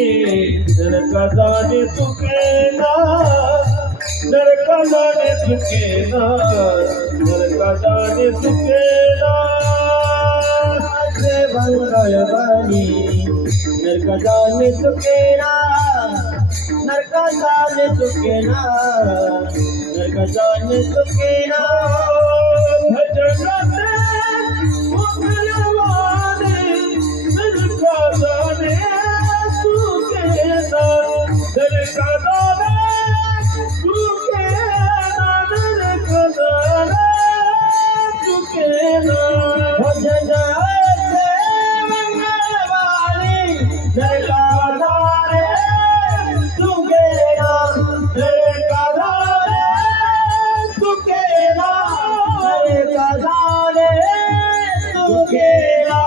नरका जाणे चुकेना, नरका जाणे चुकेना, नरका जाणे चुकेना. ओंगाळवाणी नरका जाणे चुकेना, नरका जाणे चुकेना, नरका जाणे चुकेना. भजनाचे ओंगाळवाणी नरका जाणे चुकेना, नरका जाणे चुकेना, नरका जाणे चुकेना. भजनाचे ओंगाळवाणी नरका जाणे चुकेना, नरका जाणे चुकेना, नरका जाणे चुकेना.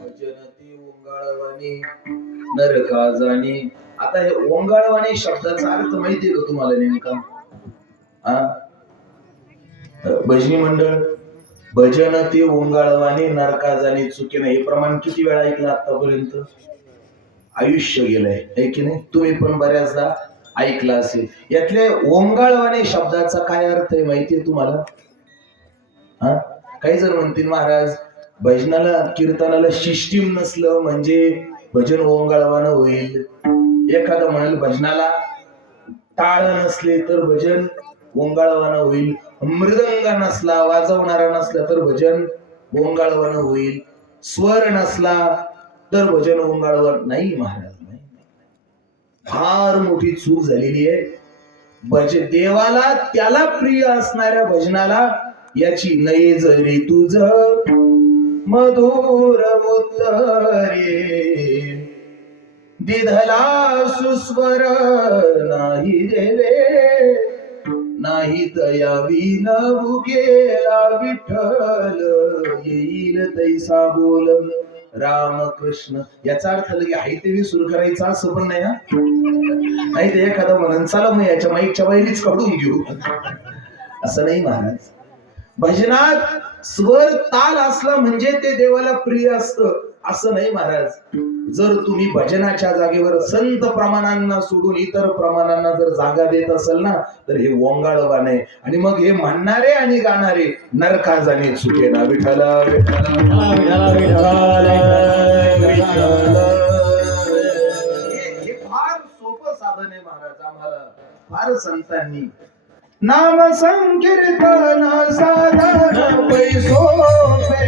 भजन ते ओंगाळवाणी नरका जाणे. आता हे ओंगाळवाणे शब्दाचा अर्थ माहितीये का तुम्हाला नेमका? भजनी मंडळ, भजन ते ओंगाळवाणे नरका जाणे चुके नाही, हे प्रमाण किती वेळा ऐकलं आतापर्यंत? आयुष्य गेलंय, है की नाही? तुम्ही पण बऱ्याचदा ऐकलं असेल. यातले ओंगाळवाणे शब्दाचा काय अर्थ आहे माहितीये तुम्हाला? काही जण म्हणतील महाराज भजनाला कीर्तनाला सिस्टीम नसलं म्हणजे भजन ओंगाळवानं होईल. एखादं म्हणाल भजनाला टाळ नसले तर भजन ओंगाळवानं होईल. मृदंग नसला, वाजवणारा नसला तर भजन ओंगाळवानं होईल. स्वर नसला तर भजन ओंगाळवान नाही. महाराज नाही, फार मोठी चूक झालेली आहे. देवाला त्याला प्रिय असणाऱ्या भजनाला याची नये जरी तुझ मधुर उत्तरे दिधला सुस्वर नाही देवे नाही तयावी न गेला विठ्ठल येईल तैसा बोल रामकृष्ण. याचा अर्थ लगे आहे ते सुरू करायचा असं पण नाही. नाही ते एखादा म्हणून चला मग याच्या माईकच्या बाहेरीच काढून घेऊ असं नाही महाराज. भजनात स्वर ताल असला म्हणजे ते देवाला प्रिय असतं असं नाही महाराज. जर तुम्ही भजनाच्या जागेवर संत प्रमाणांना सोडून इतर प्रमाणांना जर जागा देत असाल ना तर हे ओंगाळवाण आहे. आणि मग हे म्हणणारे आणि गाणारे नरका जाणे चुके ना. विठ्ठला विठ्ठला हे फार सोपं साधन आहे महाराज. आम्हाला फार संतांनी नाम संकीर्तन साधन पैसोपे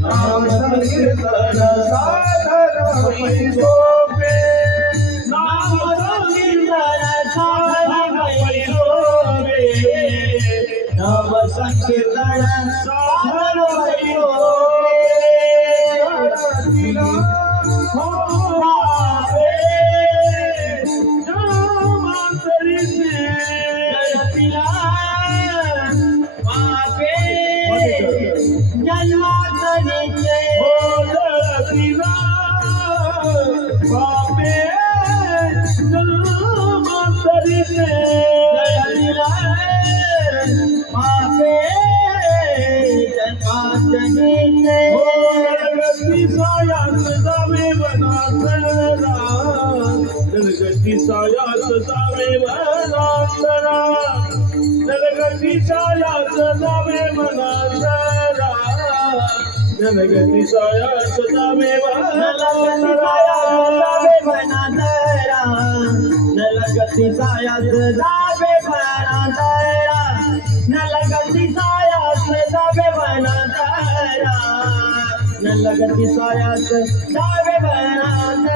नाम संकीर्तन साधन पैसोपे नाम संकीर्तन साधन पैसोपे नाम संकीर्तन साधन पैसोपे सायाच जावे वनांतरा नलगती सायाच जावे वनांतरा नलगती सायाच जावे वनांतरा नलगती सायाच जावे वनांतरा नलगती सायाच जावे वनांतरा नलगती सायाच जावे वनांतरा.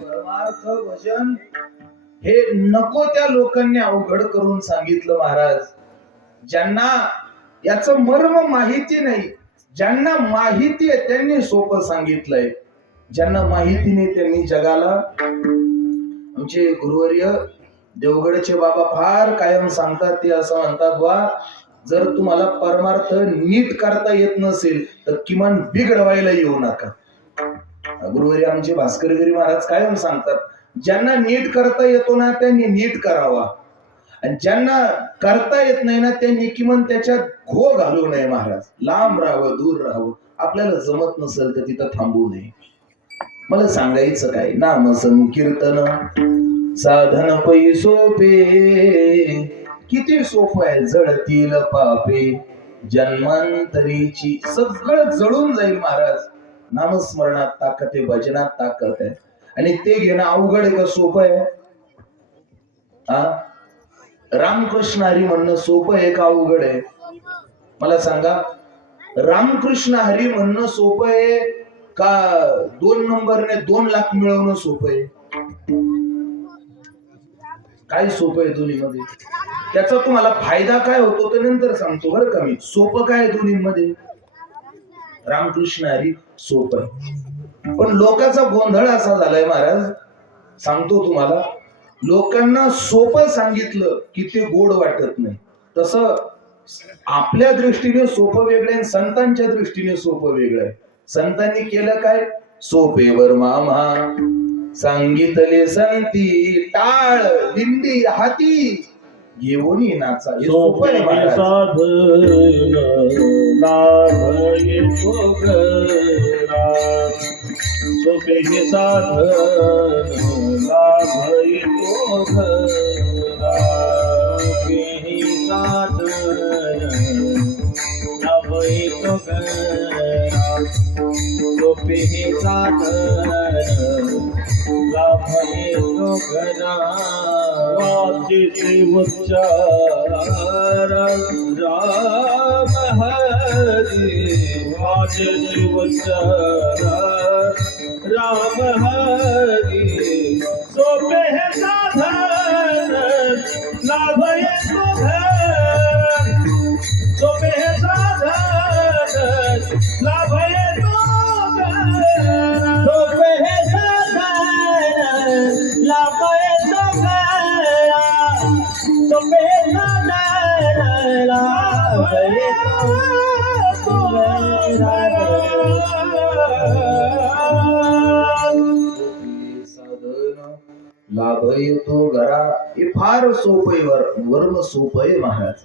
परमार्थ भजन हे नको त्या लोकांनी अवघड करून सांगितलं महाराज. ज्यांना याचं मर्म माहिती नाही, ज्यांना माहिती आहे त्यांनी सोपं सांगितलंय. ज्यांना माहिती नाही त्यांनी जगाला. आमचे गुरुवर्य देवगडचे बाबा फार कायम सांगतात, ते असं म्हणतात बा जर तुम्हाला परमार्थ नीट करता येत नसेल तर किमान बिघडवायला येऊ नका. गुरुवारी आमचे भास्करगिरी महाराज कायम सांगतात ज्यांना नीट करता येतो ना त्यांनी नीट करावा आणि ज्यांना करता येत नाही ना त्यांनी किमान त्याच्यात घो घालू नये. महाराज लांब राहावं, दूर राहावं. आपल्याला जमत नसेल तर तिथं थांबू नये. मला सांगायचं काय, नाम संकीर्तन साधन पैसोपे किती सोपं आहे. जळतील पापे जन्मांतरीची, सगळं जळून जाईल महाराज. नामस्मरणात ताकद आहे, भजनात ताकद आहे. आणि ते घेणं अवघड आहे का सोपं आहे? रामकृष्ण हरी म्हणणं सोपं आहे का अवघड आहे? मला सांगा. रामकृष्ण हरी म्हणणं सोपं आहे का 2 नंबरने 2 लाख मिळवणं सोपं आहे? काय सोपं आहे दोन्ही मध्ये? त्याचा तुम्हाला फायदा काय होतो ते नंतर सांगतो बरं का मी. सोपं काय दोन्ही मध्ये? रामकृष्ण हरी सोपं आहे. पण लोकांचा गोंधळ असा झालाय महाराज, सांगतो तुम्हाला. लोकांना सोपं सांगितलं की ते गोड वाटत नाही. तसं आपल्या दृष्टीने सोपं वेगळं आहे, संतांच्या दृष्टीने सोपं वेगळं आहे. संतांनी केलं काय? सोपेवर मामा सांगितले संती, टाळ दिंडी हाती घेऊन नाचा. हे सोपं आहे महाराज. साधन लाभ येतो घरा, सोपे हे साधन लाभ येतो घरा, सोपे हे साधन लाभ येतो घरा, सोपे हे साधन लाभ येतो घरा. वाचेचे उच्चार राम हरी, वाचेचे उच्चार राम हरी, सोपे हे साधन लाभ येतो घरा, सोपे हे साधन लाभ येतो घरा, सोपे हे साधन लाभ येतो घरा, सोपे हे साधन लाभ येतो लाभ येतो घरा. हे फार सोपय, वर्म सोपय महाराज.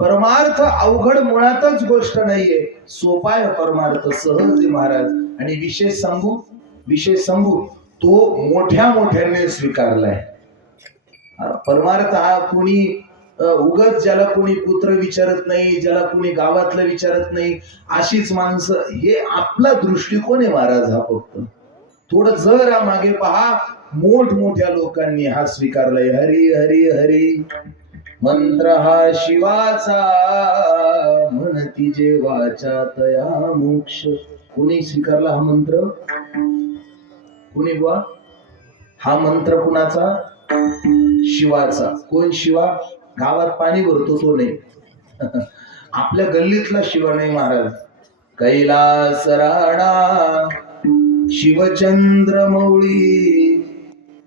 परमार्थ अवघड मुळातच गोष्ट नाहीये, सोपा आहे परमार्थ, सहज आहे महाराज. आणि विशेष सांगू तो मोठ्या मोठ्याने स्वीकारलाय परमार्थ. हा कुणी उगत ज्याला कोणी पुत्र विचारत नाही, ज्याला कोणी गावातलं विचारत नाही, अशीच माणसं, हे आपला दृष्टिकोन आहे महाराज हा. फक्त थोडं जरा मागे पहा, मोठमोठ्या लोकांनी हा स्वीकारलाय. हरी हरी हरी मंत्र हा शिवाचा, म्हणती जेवाच्या तया मोक्ष. कोणी स्वीकारला हा मंत्र? कोणी बुवा? हा मंत्र कुणाचा? शिवाचा. कोण शिवा? गावात पाणी भरतो तो नाही, आपल्या गल्लीतला शिवा नाही महाराज. कैलास राणा शिवचंद्र मौळी,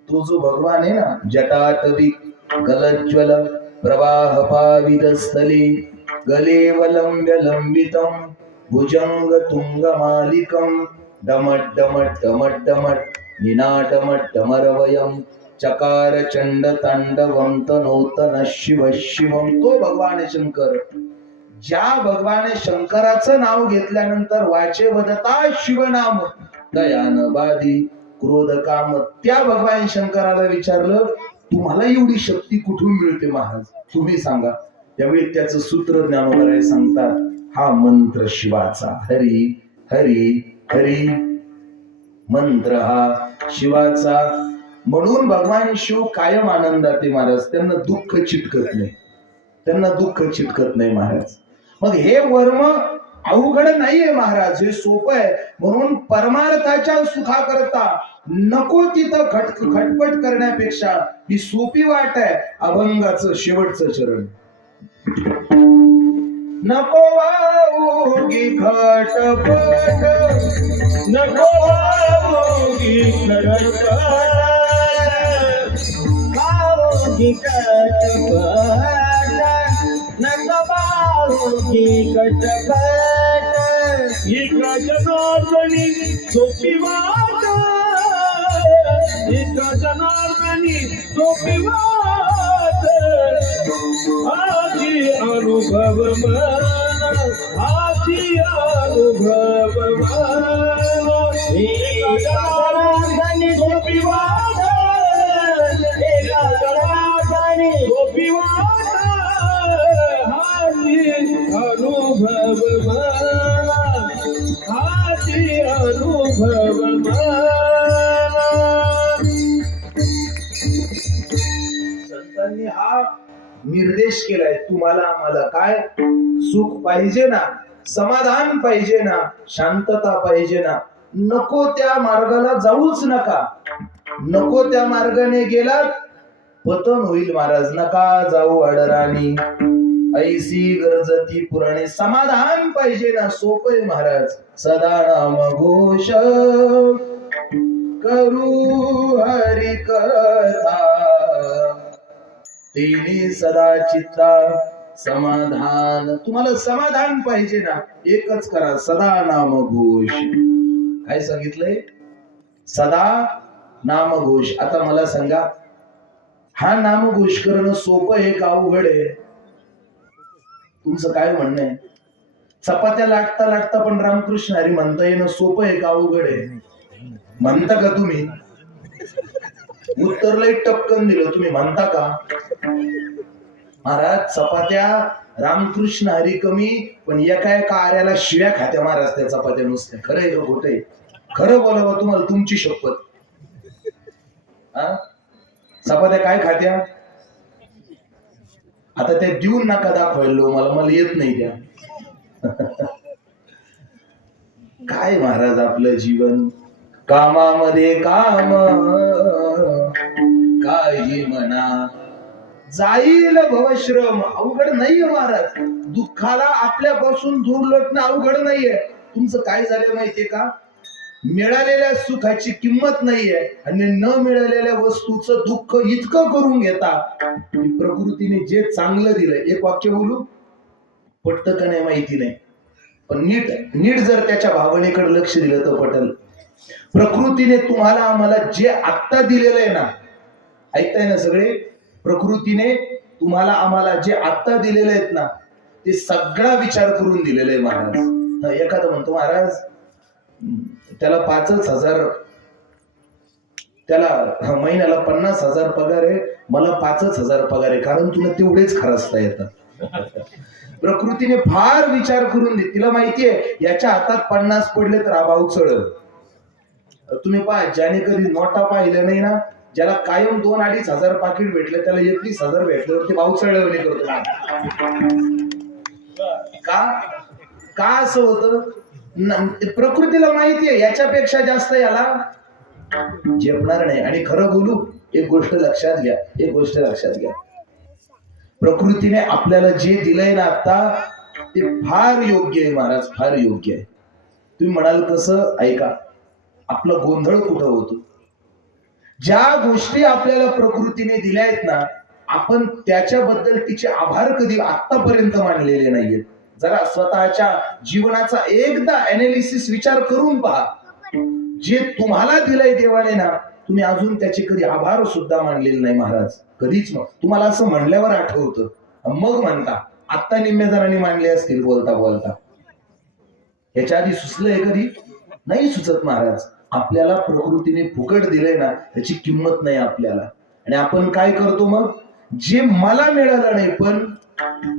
तो जो भगवान आहे ना, जटाटवी गलज्ज्वल प्रवाह पाविदस्थली, गले वलंब्य लंबितम भुजंग तुंग मालिकम, डमट डमट डमट डमट निनाटमट डमरवयम, चकार चंड तांडवम तनोतन शिव शिवम. तो भगवान शंकर. ज्या भगवान शंकराचं नाव घेतल्यानंतर वाचे वदता शिवनाम, दयान बाधी क्रोध काम. त्या भगवान शंकराला विचारलं, तुम्हाला एवढी शक्ती कुठून मिळते महाराज, तुम्ही सांगा. त्यावेळी त्याचं सूत्र ज्ञानोबराय सांगतात, हा मंत्र शिवाचा. हरी हरी हरी मंत्र हा शिवाचा. म्हणून भगवान शिव कायम आनंदात आहे महाराज. त्यांना दुःख चिटकत नाही, त्यांना दुःख चिटकत नाही महाराज. मग हे वर्म अवघड नाहीये महाराज, हे सोपं आहे. म्हणून परमार्थाच्या सुखाकरता नको तिथं खटपट करण्यापेक्षा ही सोपी वाट आहे, अभंगाचं शेवटचं चरण. नको वाऊगी खटपट, नको वाऊगी खटपट, वाऊगी खटपट, नको वाऊगी खटपट. एका जनार्दनी सोपी वाट, एका जनार्दनी सोपी वाट, आजी अनुभव मन, आजी अनुभव मन. एका जनार्दनी सोपी वाट, एका जनार्दनी सोपी वाट, आजी अनुभव मन, आजी अनुभव मन. संतांनी हा निर्देश केलाय तुम्हाला आम्हाला. काय? सुख पाहिजे ना, समाधान पाहिजे ना, शांतता पाहिजे ना, नको त्या मार्गाला जाऊच नका. नको त्या मार्गाने गेलात पतन होईल महाराज. नका जाऊ अडराणी, ऐसी गरजती पुराणे. समाधान पाहिजे ना, सोपय महाराज. सदा नाम घोष करू हरी कथा, तेने सदा चित्ता समाधान. तुम्हाला समाधान पाहिजे ना, एकच करा, सदा नाम घोष. काय सांगितलंय? सदा नामघोष. आता मला सांगा, हा नामघोष करणं सोपं आहे का अवघड आहे? तुमचं काय म्हणणं आहे? चपात्या लागता लागता पण रामकृष्ण हरी म्हणता येणं सोपं आहे का अवघड आहे? म्हणता का तुम्ही? उत्तर लई टपकन दिलं, तुम्ही म्हणता का? महाराज, चपात्या रामकृष्ण हरी कमी, पण एका एका आर्याला शिव्या खात्या महाराज त्या चपात्या नुसत्या. खरं आहे का खोटं आहे? खरं बोलावं तुम्हाला, तुमची शपथ. चपात्या काय खात्या? आता त्या देऊन नका दाखवायला मला येत नाही त्या. काय महाराज आपलं जीवन, कामामध्ये काम काळजी म्हणा, जाईल भवश्रम. अवघड नाहीये महाराज. दुःखाला आपल्यापासून दूर लोटणं अवघड नाहीये. तुमचं काय झालं माहितीये का? मिळालेल्या सुखाची किंमत नाहीये आणि न मिळालेल्या वस्तूचं दुःख इतकं करून घेता की प्रकृतीने जे चांगलं दिलंय, एक वाक्य बोलू, पटतं का नाही माहिती नाही, पण नीट जर त्याच्या भावनेकडे लक्ष दिलं तर पटल. प्रकृतीने तुम्हाला आम्हाला जे आत्ता दिलेलं आहे ना, ऐकताय ना सगळे? प्रकृतीने तुम्हाला आम्हाला जे आत्ता दिलेले आहेत ना, ते सगळा विचार करून दिलेलं आहे महाराज. एखादा म्हणतो महाराज त्याला 5,000, त्याला महिन्याला 50,000 पगार आहे, मला 5,000 पगार आहे, कारण तुला तेवढेच खर्चता येतात. प्रकृतीने फार विचार करून दे. तिला माहितीये याच्या हातात 50 पडले तर आभाव चढल. तुम्ही पहा, ज्याने कधी नोटा पाहिल्या नाही ना, ज्याला कायम 2-2.5 हजार पाकिट भेटले, त्याला 31,000 भेटल्यावर ते भाव चढवणे करतो. का असं होतं? प्रकृतीला माहितीये याच्यापेक्षा जास्त याला झेपणार नाही. आणि खरं बोलू, एक गोष्ट लक्षात घ्या, प्रकृतीने आपल्याला जे दिलंय ना आता, ते फार योग्य आहे महाराज, फार योग्य आहे. तुम्ही म्हणाल कसं? ऐका, आपला गोंधळ कुठं होतो? ज्या गोष्टी आपल्याला प्रकृतीने दिल्या आहेत ना, आपण त्याच्याबद्दल तिचे आभार कधी आतापर्यंत मानलेले नाहीयेत. जरा स्वतःच्या जीवनाचा एकदा अनालिसिस विचार करून पहा. जे तुम्हाला दिलंय देवाने ना, तुम्ही अजून त्याचे कधी आभार सुद्धा मानलेले नाही महाराज, कधीच. मग तुम्हाला असं म्हणल्यावर आठवतं, मग म्हणता. आत्ता निम्म्या जणांनी मानले असतील बोलता बोलता. याच्या आधी सुचलंय कधी? नाही सुचत महाराज. आपल्याला प्रकृतीने फुकट दिलंय ना, त्याची किंमत नाही आपल्याला. आणि आपण काय करतो मग? जे मला मिळालं नाही पण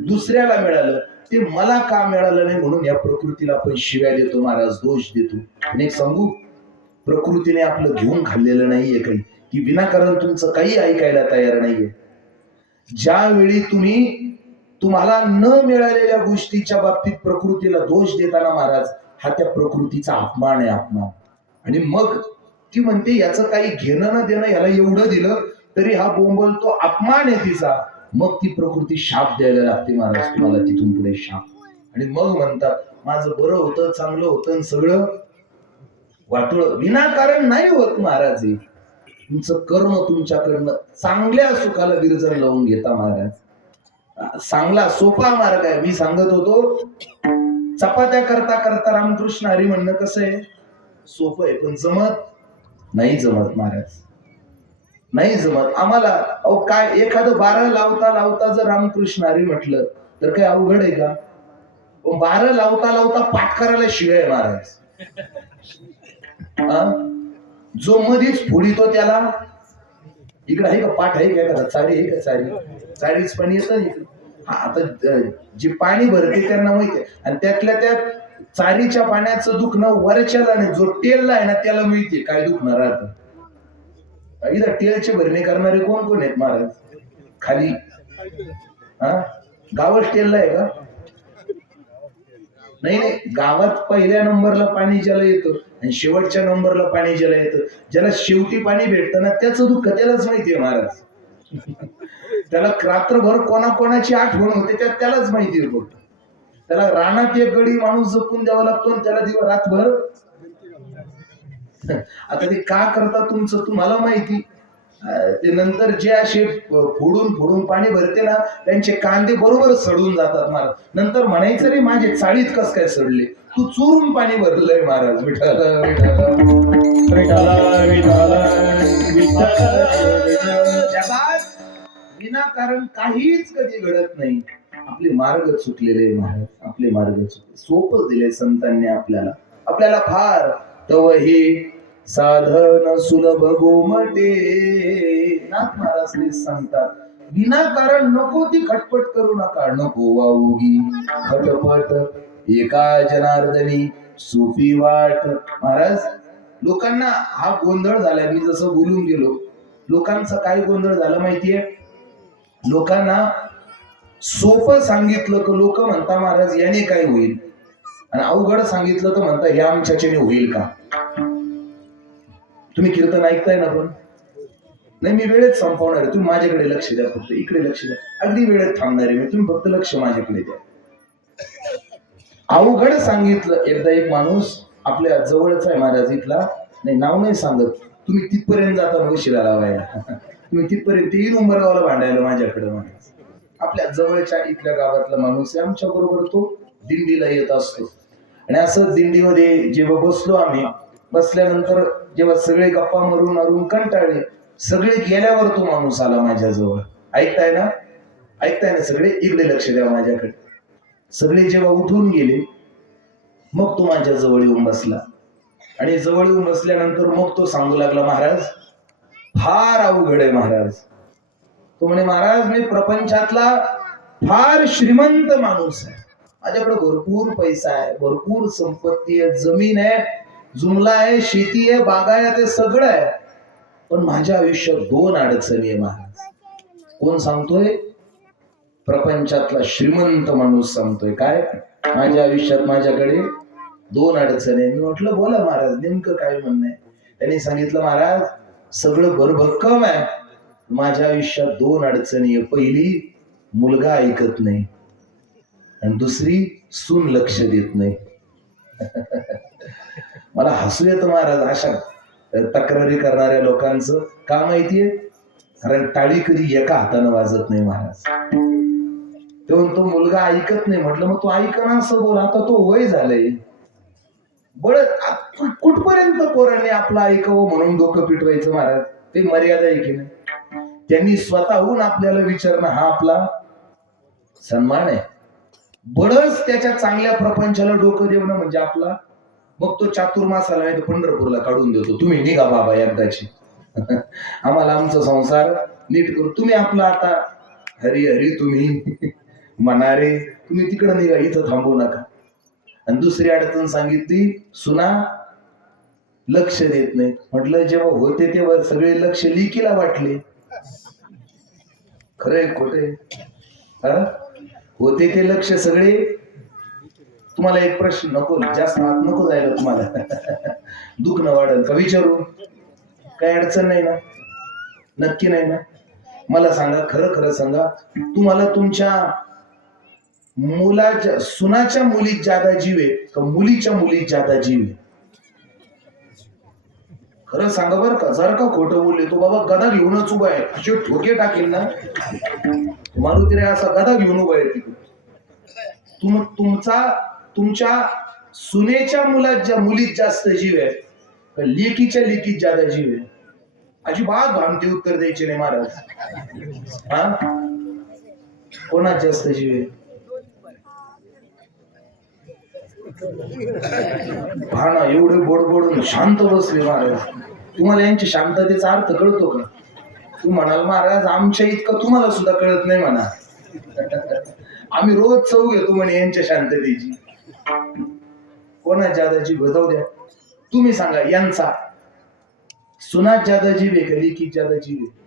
दुसऱ्याला मिळालं, ते मला का मिळालं नाही म्हणून या प्रकृतीला आपण शिव्या देतो महाराज, दोष देतो. आणि एक सांगू, प्रकृतीने आपलं घेऊन खाल्लेलं नाहीये काही, की विनाकारण तुमचं काही ऐकायला तयार नाहीये. ज्यावेळी तुम्हाला न मिळालेल्या गोष्टीच्या बाबतीत प्रकृतीला दोष देताना महाराज, हा त्या प्रकृतीचा अपमान आहे, अपमान. आणि मग ती म्हणते याचं काही घेणं न देणं, याला एवढं दिलं तरी हा बोंबलतो, अपमान आहे तिचा. मग ती प्रकृती शाप द्यायला लागते महाराज तुम्हाला, तिथून पुढे शाप. आणि मग म्हणतात माझं बरं होतं, चांगलं होतं, सगळं वाटोळ. विनाकारण नाही होत महाराज. तुमचं कर्म तुमच्याकडनं चांगल्या सुखाला विरजन लावून घेता महाराज. चांगला सोपा मार्ग आहे. मी सांगत होतो, चपात्या करता करता रामकृष्ण हरी म्हणणं कसं आहे? सोपं आहे, पण जमत महाराज, नाही जमत आम्हाला. अहो काय, एखादं 12 लावता लावता जर रामकृष्ण हरी म्हटलं तर काय अवघड आहे का? 12 लावता लावता पाठ करायला शिवाय महाराज. जो मध्येच फोडितो त्याला, इकडे आहे का पाठ, आहे का चारी, आहे का चारीच पाणी येतं. आता जे पाणी भरते त्यांना माहितीये, आणि त्यातल्या त्यात चारीच्या पाण्याचं दुखणं वरच्याला नाही, जो टेलला आहे ना त्याला माहितीये काय दुखणं राहतं. इथं टेलचे भरणे करणारे कोण कोण आहेत महाराज खाली? गावात टेलला आहे का? नाही, गावात पहिल्या नंबरला पाणी ज्याला येतं आणि शेवटच्या नंबरला पाणी ज्याला येतं, ज्याला शेवटी पाणी भेटतं ना, त्याचं दुःख त्यालाच माहितीये महाराज. त्याला रात्रभर कोणाकोणाची आठवण होते त्यालाच माहिती आहे. त्याला रानात एक गडी माणूस जपून द्यावा लागतो आणि त्याला रातभर. आता ते का करता तुमचं तुम्हाला माहिती. ते नंतर जे असे फोडून फोडून पाणी भरते ना त्यांचे कांदे बरोबर सडून जातात महाराज. नंतर म्हणायचं रे माझे चाळीत कस काय सडले, तू चोरून पाणी भरलंय महाराज. विठ्ठल जगात विनाकारण काहीच कधी घडत नाही. आपले मार्ग चुकलेले महाराज, आपले मार्ग चुकले. सोपं दिले संतांनी आपल्याला, आपल्याला फार. तव हे साधन सुलभ गोमटे. नाथ महाराज ते सांगतात विनाकारण नको ती खटपट करू नका, नको वाऊगी खटपट एका जनार्दनी सोपी वाट. महाराज लोकांना हा गोंधळ झालाय, मी जसं बोलून गेलो. लोकांचा काय गोंधळ झाला माहितीये, लोकांना सोपं सांगितलं तर लोक म्हणता महाराज याने काय होईल, आणि अवघड सांगितलं तर म्हणता हे आमच्याच्याने होईल का. तुम्ही कीर्तन ऐकताय ना, पण नाही मी वेळेत संपवणार आहे, तुम्ही माझ्याकडे लक्ष द्या, फक्त इकडे लक्ष द्या, अगदी वेळेत थांबणार आहे मी, तुम्ही फक्त लक्ष माझ्याकडे द्या. अवघड सांगितलं. एकदा एक माणूस आपल्या जवळचा आहे महाराज इथला, नाही नाव नाही सांगत, तुम्ही तिथपर्यंत जाता उशिरा लावायला, तुम्ही तिथपर्यंत 3 उंबरगावला भांडायला माझ्याकडे महाराज. आपल्या जवळच्या इथल्या गावातला माणूस आहे, आमच्या बरोबर तो दिंडीला येत असतो. आणि असं दिंडीमध्ये जेव्हा बसलो आम्ही, बसल्यानंतर जेव्हा सगळे गप्पा मारून मारून कंटाळले, सगळे गेल्यावर तो माणूस आला माझ्याजवळ. ऐकताय ना, ऐकताय ना सगळे, इकडे लक्ष द्या माझ्याकडे. सगळे जेव्हा उठून गेले मग तो माझ्या जवळ येऊन बसला, आणि जवळ येऊन बसल्यानंतर मग तो सांगू लागला महाराज फार अवघड आहे महाराज. तो म्हणे महाराज मी प्रपंचातला फार श्रीमंत माणूस आहे, माझ्याकडे भरपूर पैसा आहे, भरपूर संपत्ती आहे, जमीन आहे, जुमला आहे, शेती आहे, बागायत आहे, सगळं आहे, पण माझ्या आयुष्यात 2 अडचणी आहे महाराज. कोण सांगतोय? प्रपंचातला श्रीमंत माणूस सांगतोय. काय? माझ्या आयुष्यात माझ्याकडे 2 अडचणी आहे. मी म्हटलं बोला महाराज नेमकं काय म्हणणं आहे. त्यांनी सांगितलं महाराज सगळं भरभक्कम आहे, माझ्या आयुष्यात 2 अडचणी आहे. पहिली मुलगा ऐकत नाही, आणि दुसरी सून लक्ष देत नाही. मला हसू येतं महाराज अशा तक्रारी करणाऱ्या लोकांचं. का माहितीये? कारण टाळी कधी एका हाताने वाजत नाही महाराज. तो मुलगा ऐकत नाही, म्हटलं मग तो ऐकणं असं बोल, आता तो वय झालंय, बळ कुठपर्यंत पोरांनी आपलं ऐकावं म्हणून डोकं पिटवायचं महाराज. ते मर्यादा आहे की नाही? त्यांनी स्वतःहून आपल्याला विचारणं हा आपला सन्मान आहे. बळच त्याच्या चांगल्या प्रपंचाला डोकं देणं म्हणजे आपला. मग तो चातुर्मासाला नाही तर पंढरपूरला काढून देतो, तुम्ही निघा बाबा एकदाची, आम्हाला आमचा संसार नीट करू, तुम्ही आपला आता हरी हरी तुम्ही म्हणारे, तुम्ही तिकडे निघा, इथं थांबू नका. आणि दुसरी अडचण सांगितली, सुना लक्ष देत नाही. म्हटलं जेव्हा होते तेव्हा सगळे लक्ष लिकीला वाटले. खरंय खोटे? होते ते लक्ष सगळे. तुम्हाला एक प्रश्न, नको जास्त आत नको जायला, तुम्हाला दुखणं वाढेल का विचारू? काय अडचण नाही ना? नक्की नाही ना? मला सांगा, खरं खरं सांगा, तुम्हाला तुमच्या मुलाच्या सुनाच्या मुलीत ज्यादा जीव आहे का मुलीच्या मुलीत ज्यादा जीव आहे? खरं सांगा बरं का. जर का खोटं बोलले तो बाबा गदा घेऊनच उभा आहे, असे ठोके टाकेल ना मारुती रे, असा गदा घेऊन उभा आहे तिकडे. तुमच्या सुनेच्या मुलीत जास्त जीव आहे का लेकीच्या लेकीत ज्यादा जीव आहे? अजिबात भामती उत्तर द्यायचे नाही महाराज. हा, कोणात जास्त जीव आहे? हा ना, एवढे बोडबोडून शांत बसले महाराज. तुम्हाला यांच्या शांततेचा अर्थ कळतो का? तू म्हणाल महाराज आमच्या इतकं तुम्हाला सुद्धा कळत नाही म्हणा. आम्ही रोज चव घेतो म्हणे यांच्या शांततेची. कोणात ज्यादा जीव? जाऊ द्या, तुम्ही सांगा, यांचा सुनात ज्यादा जीव आहे का लेकीत ज्यादा जीव आहे?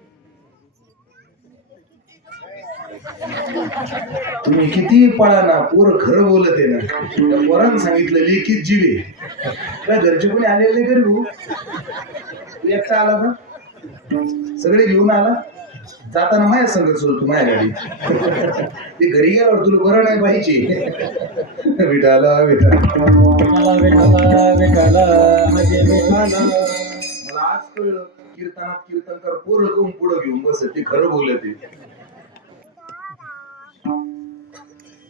तुम्ही किती पळा ना, पोर खरं बोलत आहे ना. त्या पोरानं सांगितलं लेकीत जीव आहे. काय घरचे कोणी आलेले नाही घरी? एकटा आला का? सगळे घेऊन आला? जाताना माझ्या संगत तू माझ्या गाडी. ते घरी गेल्यावर तुला बरं नाही पाहिजे. विठाला विठाला मला आज कळलं कीर्तनात कीर्तनकार पोरं घेऊन पुढे घेऊन बसत ते खरं बोलत आहे.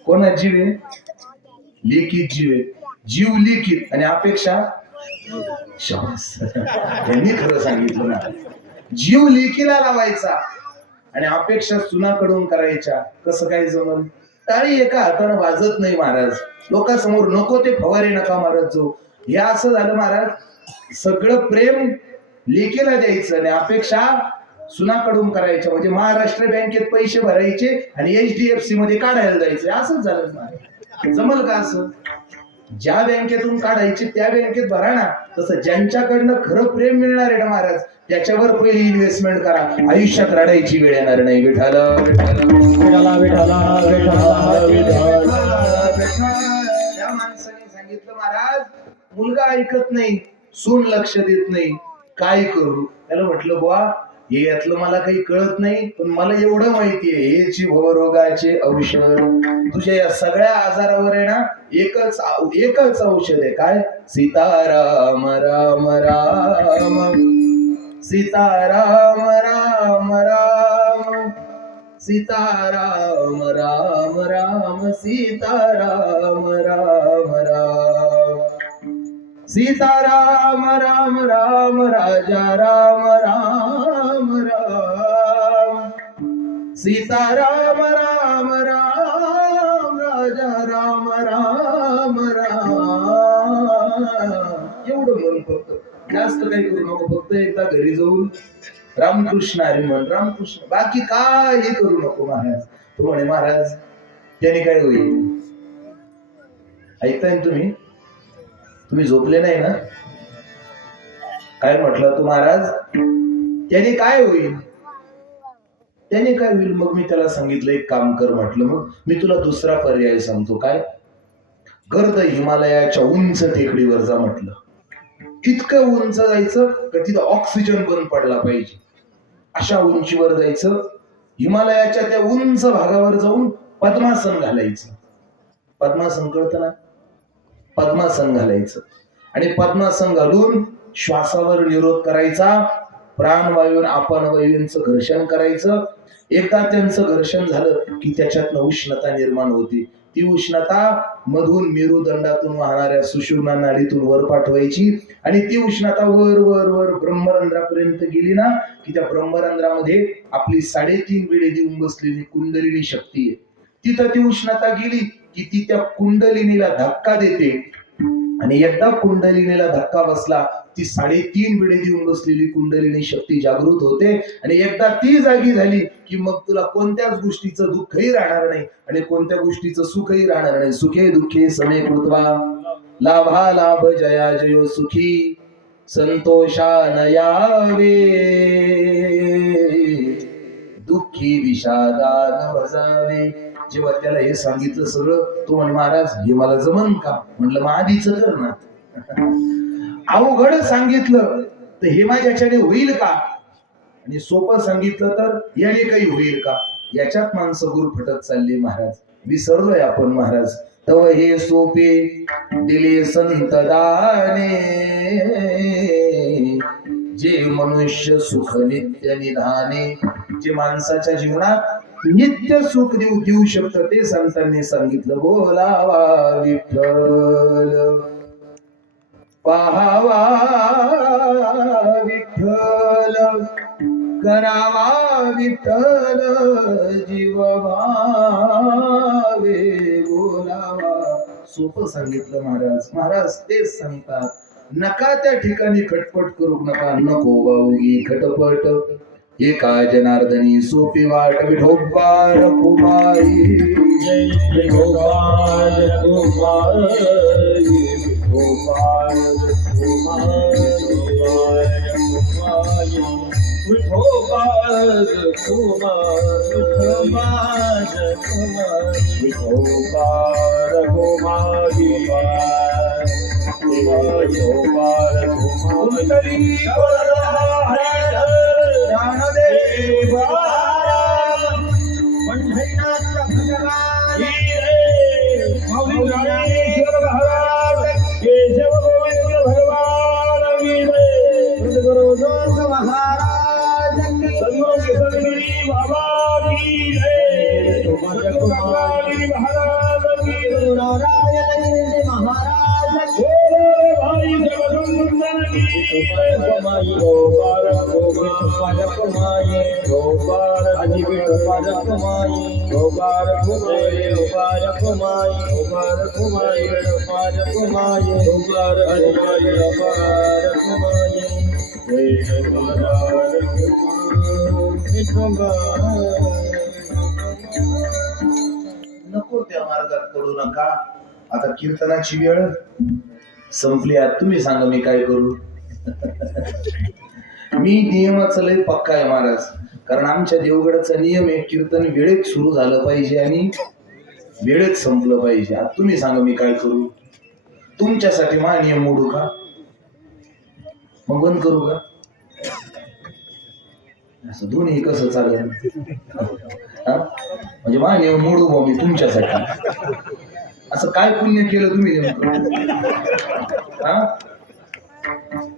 कोणा जीव आहे? लिखित जीव आहे. जीव लिखित आणि अपेक्षा शाबास. यांनी खरं सांगितलं ना. जीव लेकीला लावायचा आणि अपेक्षा सुनाकडून करायच्या. कसं काय जमल? टाळी एका हाताने वाजत नाही महाराज. लोकांसमोर नको ते फवारे नका मारत जो. हे असं झालं महाराज, सगळं प्रेम लेकीला द्यायचं आणि अपेक्षा सुनाकडून करायच्या. म्हणजे महाराष्ट्र बँकेत पैसे भरायचे आणि HDFC मध्ये काढायला जायचे. असंच झालं महाराज. जमल का असं? ज्या बँकेतून काढायचे त्या बँकेत भरा ना. तसं ज्यांच्याकडनं खरं प्रेम मिळणार आहे ना महाराज, त्याच्यावर पहिली इन्व्हेस्टमेंट करा. आयुष्यात रडायची वेळ येणार नाही. विठाला विठाला विठाला विठाला विठाला. त्या माणसाने सांगितलं, महाराज मुलगा ऐकत नाही, सून लक्ष देत नाही, काय करू? त्याला म्हटलं, बुवा हे यातलं मला काही कळत नाही, पण मला एवढं माहितीये हेची भवरोगाचे औषध. तुझ्या या सगळ्या आजारावर आहे ना एकच औषध आहे. काय? सीताराम राम राम सीताराम राम राम सीताराम राम राम सीताराम राम राम सीताराम राम राम राजा राम राम राम सीताराम राम राम राजा राम राम राम. एवढं म्हण फक्त, जास्त काही करू नको. फक्त एकदा घरी जाऊन रामकृष्ण हरी म्हण, रामकृष्ण. बाकी काय हे करू नको महाराज. तो म्हणे, महाराज त्याने काय होईल? ऐकताय तुम्ही? तुम्ही झोपले नाही ना? काय म्हटलं तू महाराज? त्याने काय होईल? त्याने काय होईल? मग मी त्याला सांगितलं, एक काम कर म्हटलं. मग मी तुला दुसरा पर्याय सांगतो. काय? गर्द हिमालयाच्या उंच टेकडीवर जा म्हटलं. इतकं उंच जायचं का तिथं ऑक्सिजन बंद पडला पाहिजे, अशा उंचीवर जायचं. हिमालयाच्या त्या उंच भागावर जाऊन पद्मासन घालायचं. पद्मासन कळतं ना? पद्मासन घालायचं आणि पद्मासन घालून श्वासावर निरोध करायचा. प्राणवायून आपण वायूंचं घर्षण करायचं. एकदा त्यांचं घर्षण झालं की त्याच्यातनं उष्णता निर्माण होते. ती उष्णता मधून मेरुदंडातून वाहणाऱ्या सुषुम्ना नाडीतून वर पाठवायची आणि ती उष्णता वर वर वर ब्रह्मरंध्रापर्यंत गेली ना की त्या ब्रह्मरंध्रामध्ये आपली 3.5 बेडे देऊन बसलेली कुंडलिनी शक्ती आहे. तिथं ती उष्णता गेली की ती त्या कुंडलिनीला धक्का देते आणि एकदा कुंडलिनीला धक्का बसला, ती 3.5 बिडे देऊन बसलेली कुंडलिनी शक्ती जागृत होते आणि एकदा ती जागी झाली की मग तुला कोणत्याच गोष्टीचं दुःखही राहणार नाही आणि कोणत्या गोष्टीचं सुखही राहणार नाही. सुखे दुःखे समे कृत्वा लाभा लाभ जया जयो सुखी संतोषान यावे दुःखी विषादान भजावे. जेव्हा त्याला हे सांगितलं सगळं, तो म्हणे, महाराज हे मला जमन का? म्हणलं, मग आधीच कर ना. अवघड सांगितलं तर हे माझ्याच्याने होईल का? आणि सोपं सांगितलं तर याने काही होईल का? याच्यात माणसं गुरफटत चालली महाराज. विसरलोय आपण महाराज. तव हे सोपे दिले संत दाने जे मनुष्य सुख नित्य निधाने. जे माणसाच्या जीवनात नित्य सुख देऊ शकतं ते संतांनी सांगितलं. बोलावा विठ्ठल पाहावा विठ्ठल करावा विठ्ठल जीव भावे बोलावा. सोपं सांगितलं महाराज. महाराज तेच सांगतात, नका त्या ठिकाणी खटपट करू नका. नको वाऊगी खटपट एका जनार्दनी सोपी वाट. विठोबा रखुमाई जय विठोबा रखुमाई विठोबा रखुमाई विठोबा रखुमाई विठोबा रखुमाई विठोबा रखुमाई ज्ञानदेवा पंढरीनाथ भगवान ज्ञानेश्वर भगवान केशव गोविंद भगवान सद्गुरु महाराज सद्गुरु केसरगिरी बाबा की जय, सद्गुरु गंगागिरी महाराज की जय, नारायण गिरी महाराज बोले भाई सर्वसंबंधन की जय, गोमाई गोपाल गोपाल कुमाई गोपाल अजीवित गोपाल कुमाई गोपाल कुमाई गोपाल कुमाई गोपाल कुमाई गोपाल कुमाई गोपाल कुमाई गोपाल कुमाई जय महाराज नको त्या मार्गात पडू नका. आता कीर्तनाची वेळ संपली आहे. तुम्ही सांगा मी काय करू. मी नियमाचा लय पक्का आहे महाराज. कारण आमच्या देवगडाचा नियम आहे कीर्तन वेळेत सुरू झालं पाहिजे आणि वेळेत संपलं पाहिजे. आता तुम्ही सांगा मी काय करू. तुमच्यासाठी मा नियम मोडू का, मग बंद करू का, असं दोन्ही कसं चालेल. म्हणजे मा नियम मोडू बा मी तुमच्यासाठी. असं काय पुण्य केलं तुम्ही नेमकं.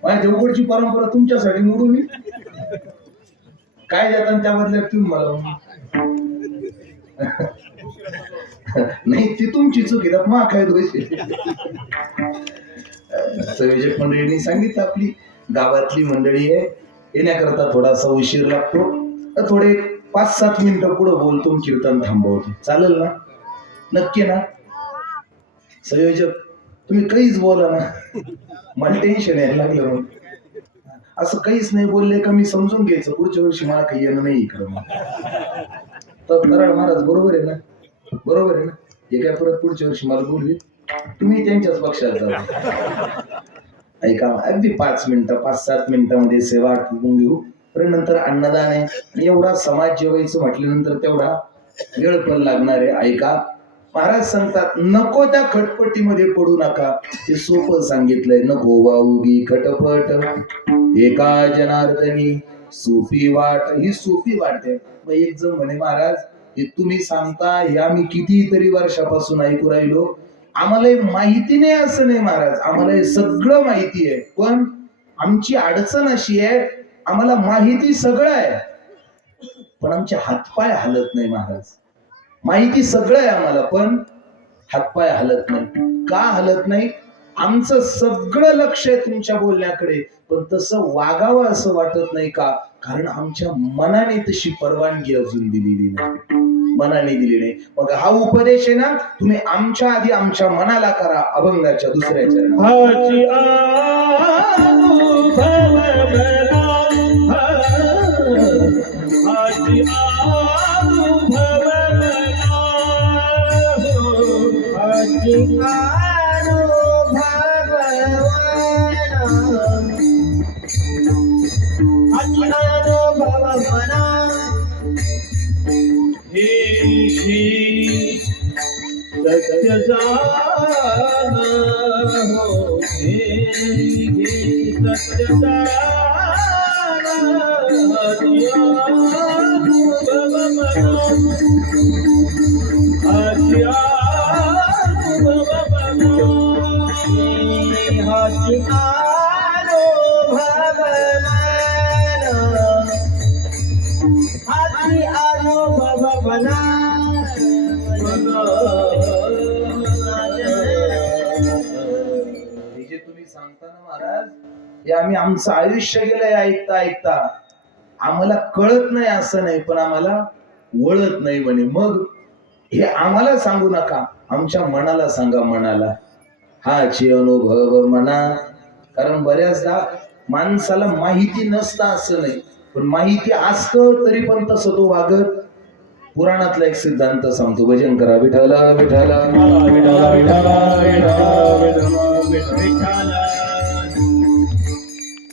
माझ्या देवगडची परंपरा तुमच्यासाठी मोडू मी. काय देतात त्या बदल्यात तुम्ही मला. नाही ती तुमची चूक आहे. मा काय दोष. संयोजक मंडळींनी सांगितलं आपली गावातली मंडळी आहे, येण्याकरता थोडासा उशीर लागतो. थोडे 5-7 मिनिटं पुढं बोलतो, कीर्तन थांबवतो. चालेल ना, नक्की ना. संयोजक तुम्ही काहीच बोला ना, मला टेन्शन यायला लागलं. मग असं काहीच नाही बोलले का मी समजून घ्यायचं पुढच्या वर्षी मला काही येणं नाही इकडं. मग तर कराड महाराज बरोबर आहे ना, बरोबर आहे ना. हे काय परत पुढच्या वर्षी मला बोलले तुम्ही त्यांच्याच पक्षात जाऊ. ऐका अगदी 5 मिनिटं 5-7 मिनिटांमध्ये सेवा आटोपून घेऊ. तर नंतर अन्नदान आहे आणि एवढा समाज जेवायचं म्हटल्यानंतर तेवढा वेळ पण लागणार आहे. ऐका महाराज सांगतात नको त्या खटपटीमध्ये पडू नका. ते सोपं सांगितलंय. नको वाऊगी खटपट एका जनार्दनी सोपी वाट. ही सोपी वाट आहे. मग एक जण म्हणे महाराज हे तुम्ही सांगता हे आम्ही कितीतरी वर्षापासून ऐकू राहिलो, आम्हाला हे माहिती नाही. असं नाही महाराज, आम्हाला हे सगळं माहिती आहे. पण आमची अडचण अशी आहे आम्हाला माहिती सगळं आहे पण आमचे हातपाय हलत नाही महाराज. माहिती सगळं आहे आम्हाला पण हातपाय हलत नाही. का हलत नाही. आमचं सगळं लक्ष आहे तुमच्या बोलण्याकडे पण तसं वागावं असं वाटत नाही. का, कारण आमच्या मनाने तशी परवानगी अजून दिलेली नाही. मनाने दिली नाही. मग हा उपदेश आहे ना, तुम्ही आमच्या आधी आमच्या मनाला करा. अभंगाच्या दुसऱ्या चरणात हाची अनुभव मला, हाची अनुभव मला, हाची सत्य जान हो सत्य जान तुम्ही सांगता ना महाराज, हे आम्ही आमचं आयुष्य गेलंय ऐकता ऐकता. आम्हाला कळत नाही असं नाही पण आम्हाला वळत नाही म्हणे. मग हे आम्हाला सांगू नका, आमच्या मनाला सांगा. मनाला हाचे अनुभव म्हणा. कारण बऱ्याचदा माणसाला माहिती नसतं असं नाही पण माहिती असतं तरी पण तसं तो वागत. पुराणातला एक सिद्धांत सांगतो. भजन करा विठ्ठला विठ्ठला विठ्ठला विठ्ठला.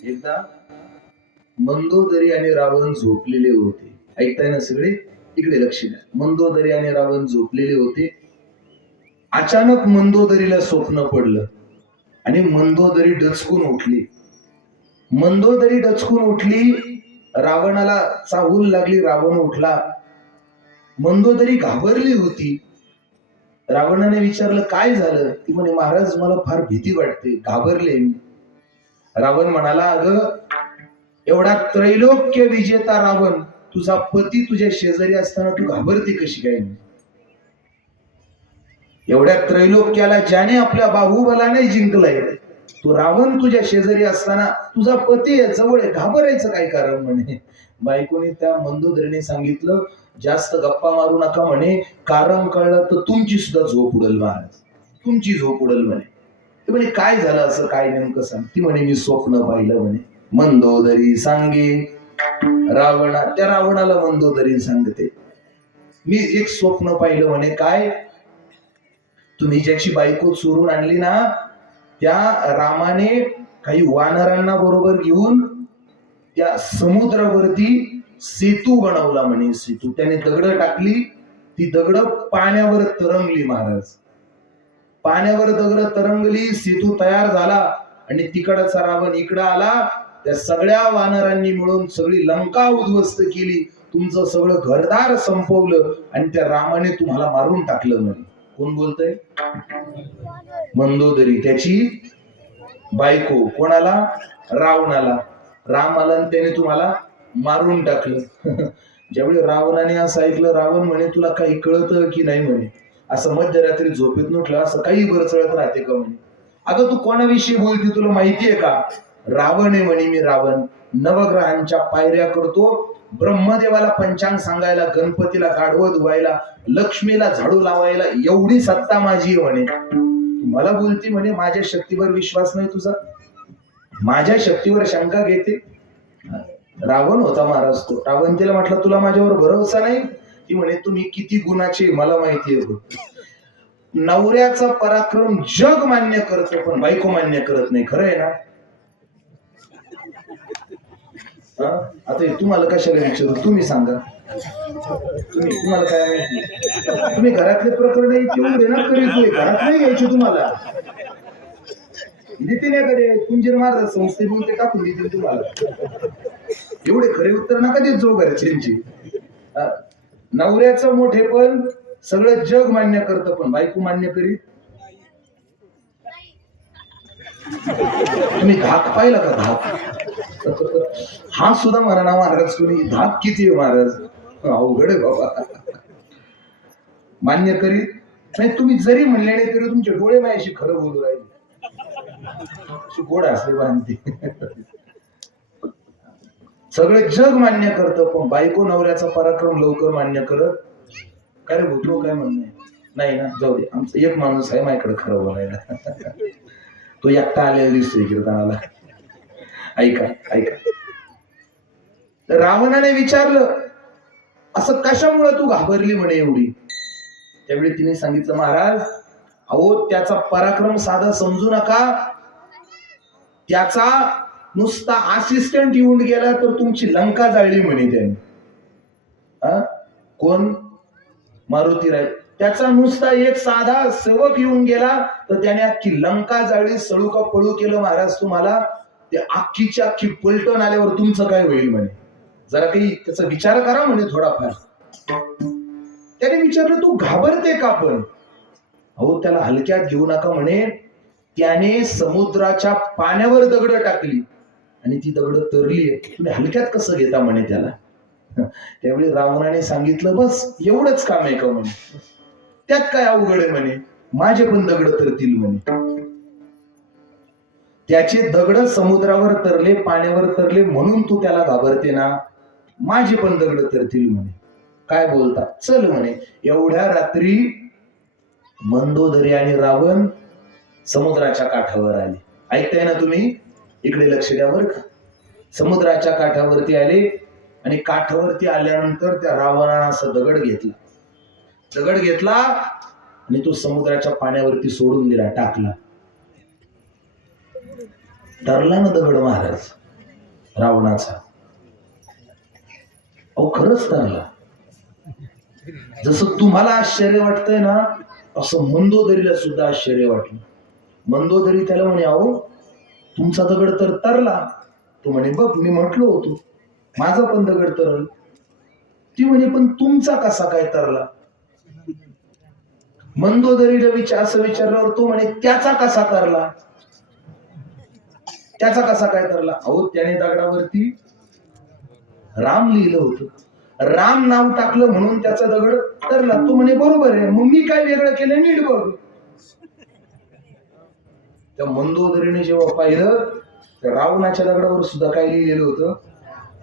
एकदा मंदोदरी आणि रावण झोपलेले होते. ऐकताय ना सगळे, इकडे लक्ष द्या. मंदोदरी आणि रावण झोपलेले होते. अचानक मंदोदरीला स्वप्न पडलं आणि मंदोदरी डचकून उठली. मंदोदरी डचकून उठली, रावणाला चाहूल लागली. रावण उठला. मंदोदरी घाबरली होती. रावणाने विचारलं काय झालं. ती म्हणे महाराज मला फार भीती वाटते, घाबरले मी. रावण म्हणाला अगं एवढा त्रैलोक्य विजेता रावण तुझा पती तुझ्या शेजारी असताना तू घाबरते कशी काय? एवढ्या त्रैलोक्याला ज्याने आपल्या बाहुबलाने जिंकलंय तो रावण तुझ्या शेजारी असताना तुझा पती आहे जवळ आहे, घाबरायचं काय कारण म्हणे. बायकोने त्या मंदोदरीने सांगितलं, जास्त गप्पा मारू नका म्हणे, कारण कळलं तर तुमची सुद्धा झोप उडल महाराज, तुमची झोप उडल म्हणे. ते म्हणे काय झालं असं, काय नेमकं सांग. ती म्हणे मी स्वप्न पाहिलं म्हणे. मंदोदरी सांगे त्या रावणाला मंदोदरी सांगते, मी एक स्वप्न पाहिलं म्हणे. काय? तुम्ही ज्याची बायको चोरून आणली ना, त्या रामाने काही वानरांना बरोबर घेऊन त्या समुद्रावरती सेतू बनवला म्हणे. सेतू त्याने दगड टाकली, ती दगड पाण्यावर तरंगली महाराज. पाण्यावर दगड तरंगली, सेतू तयार झाला आणि तिकडचा रावण इकडं आला. त्या सगळ्या वानरांनी मिळून सगळी लंका उद्ध्वस्त केली, तुमचं सगळं घरदार संपवलं आणि त्या रामाने तुम्हाला मारून टाकलं म्हणे. कोण बोलतय? मंदोदरी त्याची बायको. कोणाला? रावणाला. राम आला आणि त्याने तुम्हाला मारून टाकलं. ज्यावेळी रावणाने असं ऐकलं, रावण म्हणे तुला काही कळतं की नाही म्हणे. असं मध्यरात्री झोपेत नोटलं असं काही बरचळत राहते का म्हणे. अगं तू कोणाविषयी बोलते तुला माहितीये का? रावण आहे म्हणे मी रावण. नवग्रहांच्या पायऱ्या करतो, ब्रह्मदेवाला पंचांग सांगायला, गणपतीला गाढवं धुवायला, लक्ष्मीला झाडू लावायला एवढी सत्ता माझी आहे म्हणे. मला बोलती म्हणे माझ्या शक्तीवर विश्वास नाही तुझा, माझ्या शक्तीवर शंका घेते. रावण होता महाराज तो. रावणतीला म्हटलं तुला माझ्यावर भरोसा नाही? ती म्हणे तुम्ही किती गुणाचे मला माहिती आहे. नवऱ्याचा पराक्रम जग मान्य करतो पण बायको मान्य करत नाही. खरं आहे ना? आता तुम्हाला कशाला विचारू, तुम्ही सांगा. तुम्हाला काय माहिती? तुम्ही घरातले प्रकरण एवढे ना करीतोय, घरात नाही घ्यायचे तुम्हाला. देते नाही कधी कुंजीर महाराज संस्थे बोलते टाकून देतील तुम्हाला. एवढे खरे उत्तर नका देत जो घरच्यांची. नवऱ्याचं मोठेपण सगळं जग मान्य करतं पण बायको मान्य करीत. तुम्ही धाक पाहिला का? धाक हा सुद्धा म्हणा ना महाराज, तुम्ही धाक किती आहे महाराज, अवघड आहे बाबा. मान्य करीत नाही. तुम्ही जरी म्हणले नाही तरी तुमचे डोळे माझ्याशी खरं बोलू राहिले. गोड असले बांधते. सगळे जग मान्य करतं पण बायको नवऱ्याचा पराक्रम लवकर मान्य करत. काय रे बोलतो काय म्हणणं नाही ना? जाऊ दे, आमचा एक माणूस आहे माझ्याकडे खरं बोलायला. तो एकटा आलेला दिसतोय कीर्तनाला. ऐका ऐका. रावणाने विचारलं असं कशामुळे तू घाबरली म्हणे एवढी? त्यावेळी तिने सांगितलं महाराज, अहो त्याचा पराक्रम साधा समजू नका. त्याचा नुसता असिस्टंट येऊन गेला तर तुमची लंका जाळली म्हणे त्याने. कोण? मारुतीराय. त्याचा नुसता एक साधा सेवक येऊन गेला तर त्याने अख्खी लंका जाळली, सळू का पळू केलं महाराज तुम्हाला. ते अख्खीच्या अख्खी पलटण आल्यावर तुमचं काय होईल म्हणे. जरा काही त्याचा विचार करा म्हणे थोडाफार. त्याने विचारलं तू घाबरते का? पण अहो त्याला हलक्यात घेऊ नका म्हणे. त्याने समुद्राच्या पाण्यावर दगड टाकली आणि ती दगड तरली, तुम्ही हलक्यात कसं घेता म्हणे त्याला. त्यावेळी रावणाने सांगितलं बस एवढंच काम आहे का म्हणे, त्यात काय अवघड आहे म्हणे, माझे पण दगड तरतील म्हणे. त्याचे दगड समुद्रावर तरले, पाण्यावर तरले म्हणून तू त्याला घाबरते ना, माझे पण दगड तरतील म्हणे. काय बोलता, चल म्हणे. एवढ्या रात्री मंदोदरी आणि रावण समुद्राच्या काठावर आले. ऐकताय ना तुम्ही? इकडे लक्ष द्या बरं का. समुद्राच्या काठावरती आले आणि काठावरती आल्यानंतर त्या रावणानं असं दगड घेतला आणि तो समुद्राच्या पाण्यावरती सोडून दिला, टाकला. तरला ना दगड महाराज रावणाचा. अहो खरंच तरला. जसं तुम्हाला आश्चर्य वाटतंय ना असं मंदोदरीला सुद्धा आश्चर्य वाटलं. मंदोदरी त्याला म्हणे अहो तुमचा दगड तर तरला. तो म्हणे बघ मी म्हटलो होतो माझा पण दगड तरल. ती म्हणे पण तुमचा कसा काय तरला? मंदोदरीला असं विचारल्यावर तो म्हणे त्याचा कसा तरला? त्याचा कसा काय तरला? अहो त्याने दगडावरती राम लिहिलं होतं. राम नाव टाकलं म्हणून त्याचा दगड तरला. तू म्हणे बरोबर आहे, मग मी काय वेगळं केलं नीट बघ. त्या मंदोदरीने जेव्हा पाहिलं त्या रावणाच्या दगडावर सुद्धा काय लिहिलेलं होतं,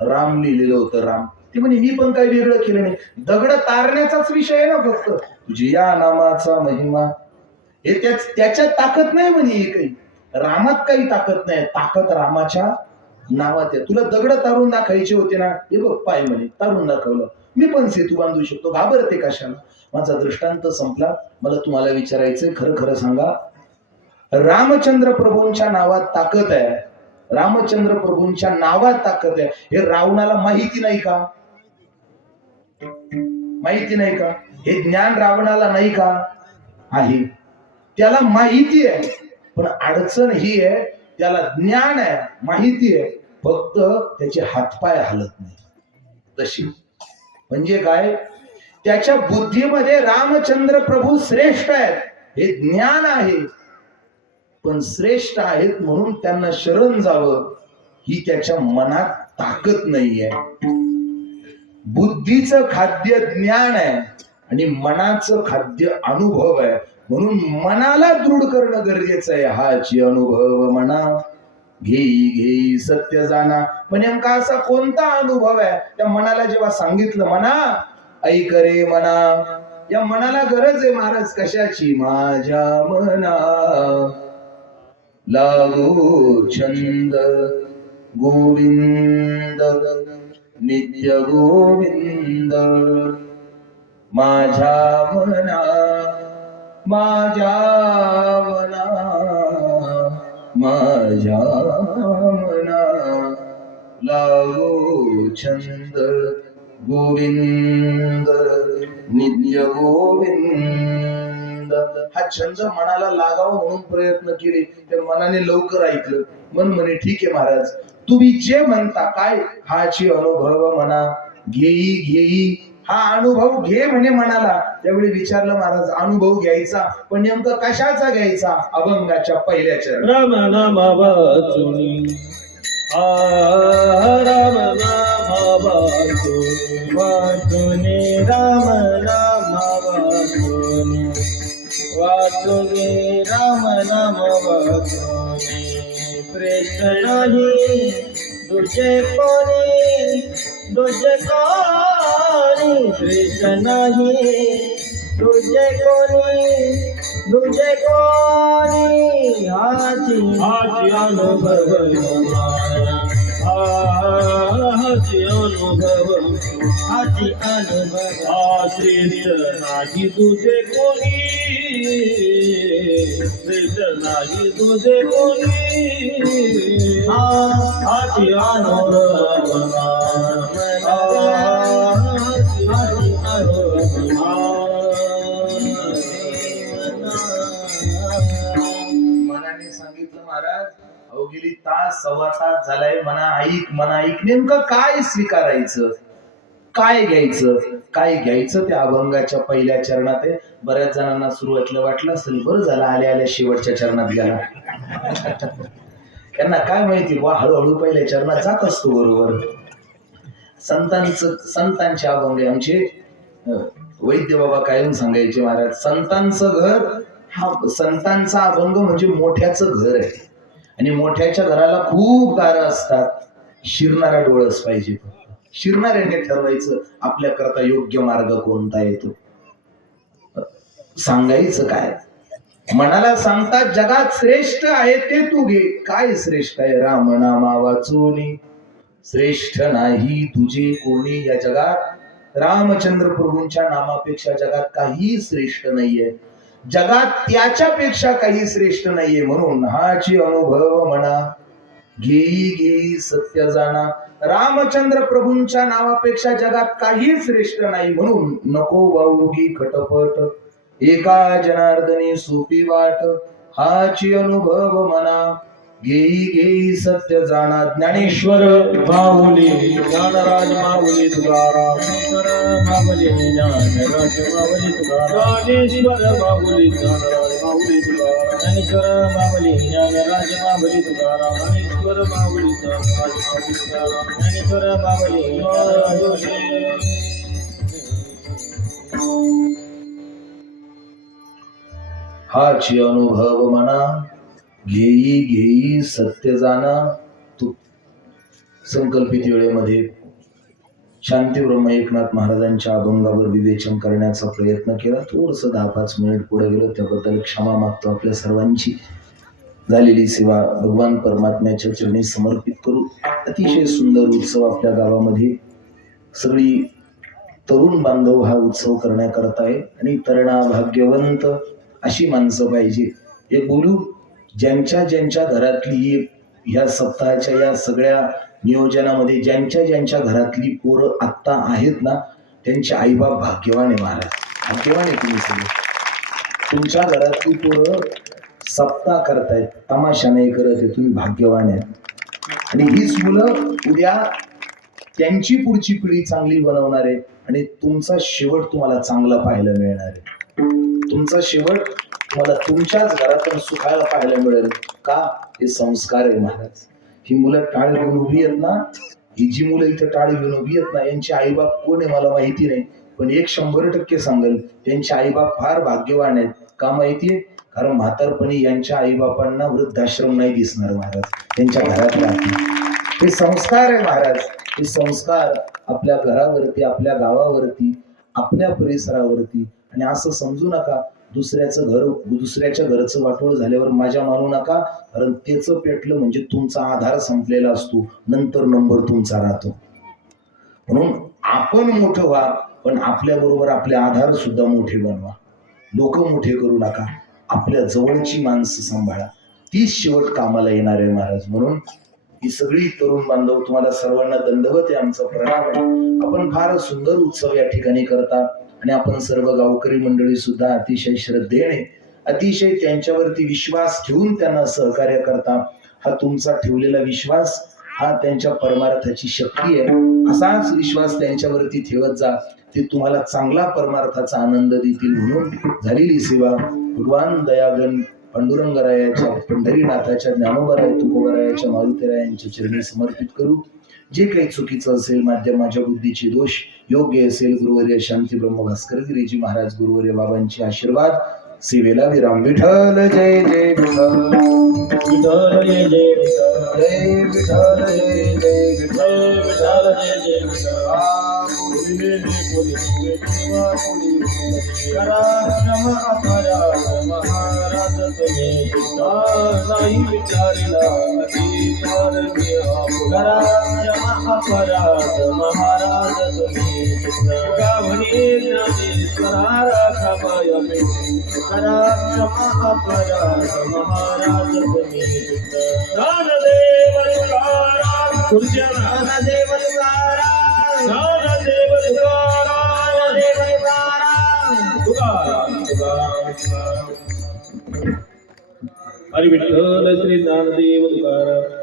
राम लिहिलेलं होतं. राम. ते म्हणे मी पण काही वेगळं केलं नाही. दगड तारण्याचाच विषय आहे ना फक्त. तुझी या नामाचा महिमा, हे त्याच्यात ताकद नाही म्हणे. हे काही रामात काही ताकद नाही, ताकद रामाच्या नावात आहे. तुला दगड तारून दाखवायचे होते ना, हे बघ पाय म्हणे तारून दाखवलं. मी पण सेतू बांधू शकतो, घाबरते कशाला. माझा दृष्टांत संपला. मला तुम्हाला विचारायचंय, खरं खरं सांगा, रामचंद्र प्रभूंच्या नावात ताकद आहे. रामचंद्र प्रभूंच्या नावात ताकद आहे, हे रावणाला माहिती नाही का? माहिती नाही का? हे ज्ञान रावणाला नाही का? आहे. त्याला माहिती आहे, पण अडचण ही आहे, त्याला ज्ञान आहे, माहिती आहे, फक्त त्याचे हातपाय हलत नाही. तशी म्हणजे काय, त्याच्या बुद्धीमध्ये रामचंद्र प्रभू श्रेष्ठ आहेत हे ज्ञान आहे, पण श्रेष्ठ आहेत म्हणून त्यांना शरण जावं ही त्याच्या मनात ताकद नाहीये. बुद्धीचं खाद्य ज्ञान आहे आणि मनाचं खाद्य अनुभव आहे, म्हणून मनाला दृढ करणं गरजेचं आहे. हाची अनुभव म्हणा, घेई घेई सत्य जाणा. पण नेमका असा कोणता अनुभव आहे? त्या मनाला जेव्हा सांगितलं म्हणा ऐक रे मना, या मनाला गरज आहे महाराज कशाची? माझ्या मना लागो छंद गोविंद नित्य गोविंद. माझ्या मना माझ्या मना माझ्या मना लागो छंद गोविंद नित्य गोविंद. हा छंद मनाला लागावा म्हणून प्रयत्न केले, त्या मनाने लवकर ऐकलं. मन म्हणे ठीक आहे महाराज, तुम्ही जे म्हणता काय, हाची अनुभव म्हणा, घेई घेई, हा अनुभव घे म्हणे मनाला. त्यावेळी विचारलं महाराज अनुभव घ्यायचा, पण नेमकं कशाचा घ्यायचा? अभंगाच्या पहिल्या चरण. राम नाम वाचुनी, राम नाम वाचुनी, वाचुनी राम नाम वाचुनी, वाचुनी राम नाम वाचुनी. प्रेत नाही तुझे कोणी, तुझे कोणी प्रेत नाही तुझे कोणी, तुझे कोणी. हाची हाची अनुभव हाची अनुभव हाची अनुभव. श्रेष्ठ नाही तुझे कोणी, श्रेष्ठ नाही तुझे कोणी. हाची अनुभव हाची अनुभव. मनाने सांगितलं महाराज, अहो गेली तास सव्वा तास झालाय, मना ऐक. नेमकं काय स्वीकारायचं, काय घ्यायचं, काय घ्यायचं? त्या अभंगाच्या पहिल्या चरणात आहे. बऱ्याच जणांना सुरुवातीला वाटलं असेल बरं झालं आल्या आल्या शेवटच्या चरणात गेला. त्यांना काय माहिती वा, हळूहळू पहिल्या चरणात जात असतो बरोबर. संतांचे अभंग आमचे वैद्य बाबा कायम सांगायचे महाराज, संतांचं घर हा, संतांचा अभंग म्हणजे मोठ्याचं घर आहे, आणि मोठ्याच्या घराला खूप दारं असतात. शिरणारा डोळस पाहिजे. शिरणाऱ्याने ठरवायचं आपल्या करता योग्य मार्ग कोणता येतो. सांगायचं काय? मनाला सांगतात जगात श्रेष्ठ आहे ते तू घे. काय श्रेष्ठ आहे? राम नामा वाचूनी, श्रेष्ठ नाही तुझे कोणी. या जगात रामचंद्र प्रभूंच्या नामापेक्षा जगात काही श्रेष्ठ नाहीये, जगात त्याच्यापेक्षा काही श्रेष्ठ नाहीये. म्हणून हाची अनुभव म्हणा, घेई घेई सत्य जाणा. रामचंद्र प्रभूंच्या नावापेक्षा जगात काही श्रेष्ठ नाही, म्हणून नको वाऊगी खटपट, एका जनार्दनी सोपी वाट. हाची अनुभव म्हणा, घेई घेई सत्य जाणा. ज्ञानेश्वर माऊली ज्ञानराज माऊली तुकाराम, माऊली ज्ञानराज माऊली तुकाराम, ज्ञानेश्वर माऊली ज्ञानराज माऊली तुकाराम. ज्ञानेश्वर माऊली ज्ञानराज माऊली तुकाराम ज्ञानेश्वर माऊली तुकाराम ज्ञानेश्वर माऊली हाची अनुभव मना घेई घेई सत्य जाना. तू संकल्पित वेळेमध्ये शांती ब्रह्म एकनाथ महाराजांच्या अभंगावर विवेचन करण्याचा प्रयत्न केला. थोडस 10-5 मिनिट पुढे गेलो, त्याबद्दल क्षमा मागतो. आपल्या सर्वांची झालेली सेवा भगवान परमात्म्याच्या चरणी समर्पित करू. अतिशय सुंदर उत्सव आपल्या गावामध्ये सगळी तरुण बांधव हा उत्सव करण्याकरता आहे. आणि तरणा भाग्यवंत अशी माणसं पाहिजे. एक बोलू, ज्यांच्या ज्यांच्या घरातली ह्या सप्ताहाच्या या सगळ्या नियोजनामध्ये ज्यांच्या ज्यांच्या घरातली पोरं आत्ता आहेत ना, त्यांचे आईबाप भाग्यवान आहे महाराज. भाग्यवान आहे तुम्ही सगळे. तुमच्या घरातली पोरं सप्ताह करतायत, तमाशा नाही करत आहे, तुम्ही भाग्यवान आहेत. आणि हीच मुलं उद्या त्यांची पुढची पिढी चांगली बनवणार आहे आणि तुमचा शेवट तुम्हाला चांगला पाहायला मिळणार आहे. तुमचा शेवट तुम्हाला तुमच्याच घरातून सुखायला पाहायला मिळेल. का? हे संस्कार आहे महाराज. ही मुलं टाळ घेऊन उभी आहेत ना, ही जी मुलं इथं टाळ घेऊन उभी आहेत ना, यांचे आईबाप कोण आहे मला माहिती नाही, पण 100% सांगेल त्यांचे आईबाप फार भाग्यवान आहेत. का माहितीये? कारण म्हातारपणी यांच्या आईबापांना वृद्धाश्रम नाही दिसणार महाराज, त्यांच्या घरात राहतील. हे संस्कार आहे महाराज. हे संस्कार आपल्या घरावरती, आपल्या गावावरती, आपल्या परिसरावरती. आणि असं समजू नका दुसऱ्याच्या घरचं वाटोळ झाल्यावर माझ्या मानू नका, कारण त्याचं पेटलं म्हणजे तुमचा आधार संपलेला असतो, नंतर नंबर तुमचा राहतो. म्हणून आपण मोठं व्हा, पण आपल्या बरोबर आपले आधार सुद्धा मोठे बनवा. लोक मोठे करू नका, आपल्या जवळची माणसं सांभाळा, तीच शेवट कामाला येणार आहे महाराज. म्हणून ही सगळी तरुण बांधव तुम्हाला सर्वांना दंडवत आहे, आमचा प्रणाम आहे. आपण फार सुंदर उत्सव या ठिकाणी करता आणि आपण सर्व गावकरी मंडळी सुद्धा अतिशय श्रद्धेने, अतिशय त्यांच्यावरती विश्वास ठेवून त्यांना सहकार्य करता. हा तुमचा ठेवलेला विश्वास हा त्यांच्या परमार्थाची शक्ती आहे. असाच विश्वास त्यांच्यावरती ठेवत जा, ते तुम्हाला चांगला परमार्थाचा आनंद देतील. म्हणून झालेली सेवा भगवान दयागण पांडुरंगरायाच्या, पंढरीनाथाच्या, ज्ञानोबराय तुकोबरायाच्या, मारुतीरायांच्या चरणी समर्पित करू. जे काही चुकीचं असेल, माझ्या बुद्धीचे दोष, योग्य असेल गुरुवर्य शांती ब्रह्म भास्करगिरीजी महाराज, गुरुवर्य बाबांचे आशीर्वाद. सेवेला विराम. विठ्ठल जय जय विठ्ठल, विठ्ठल जय जय विठ्ठल, जय विठ्ठल जय जय विठ्ठल, विठ्ठल जय जय महाराज तुम्ही नाही विचारला अपराध महाराज तुम्ही गावणी ज्ञानेश्वरा राखाबाय अपराध महाराज तुम्ही ज्ञानदेव खुर्च्या ज्ञानदेव ज्ञानदेव हरी विठ्ठल श्री ज्ञानदेव तुकाराम.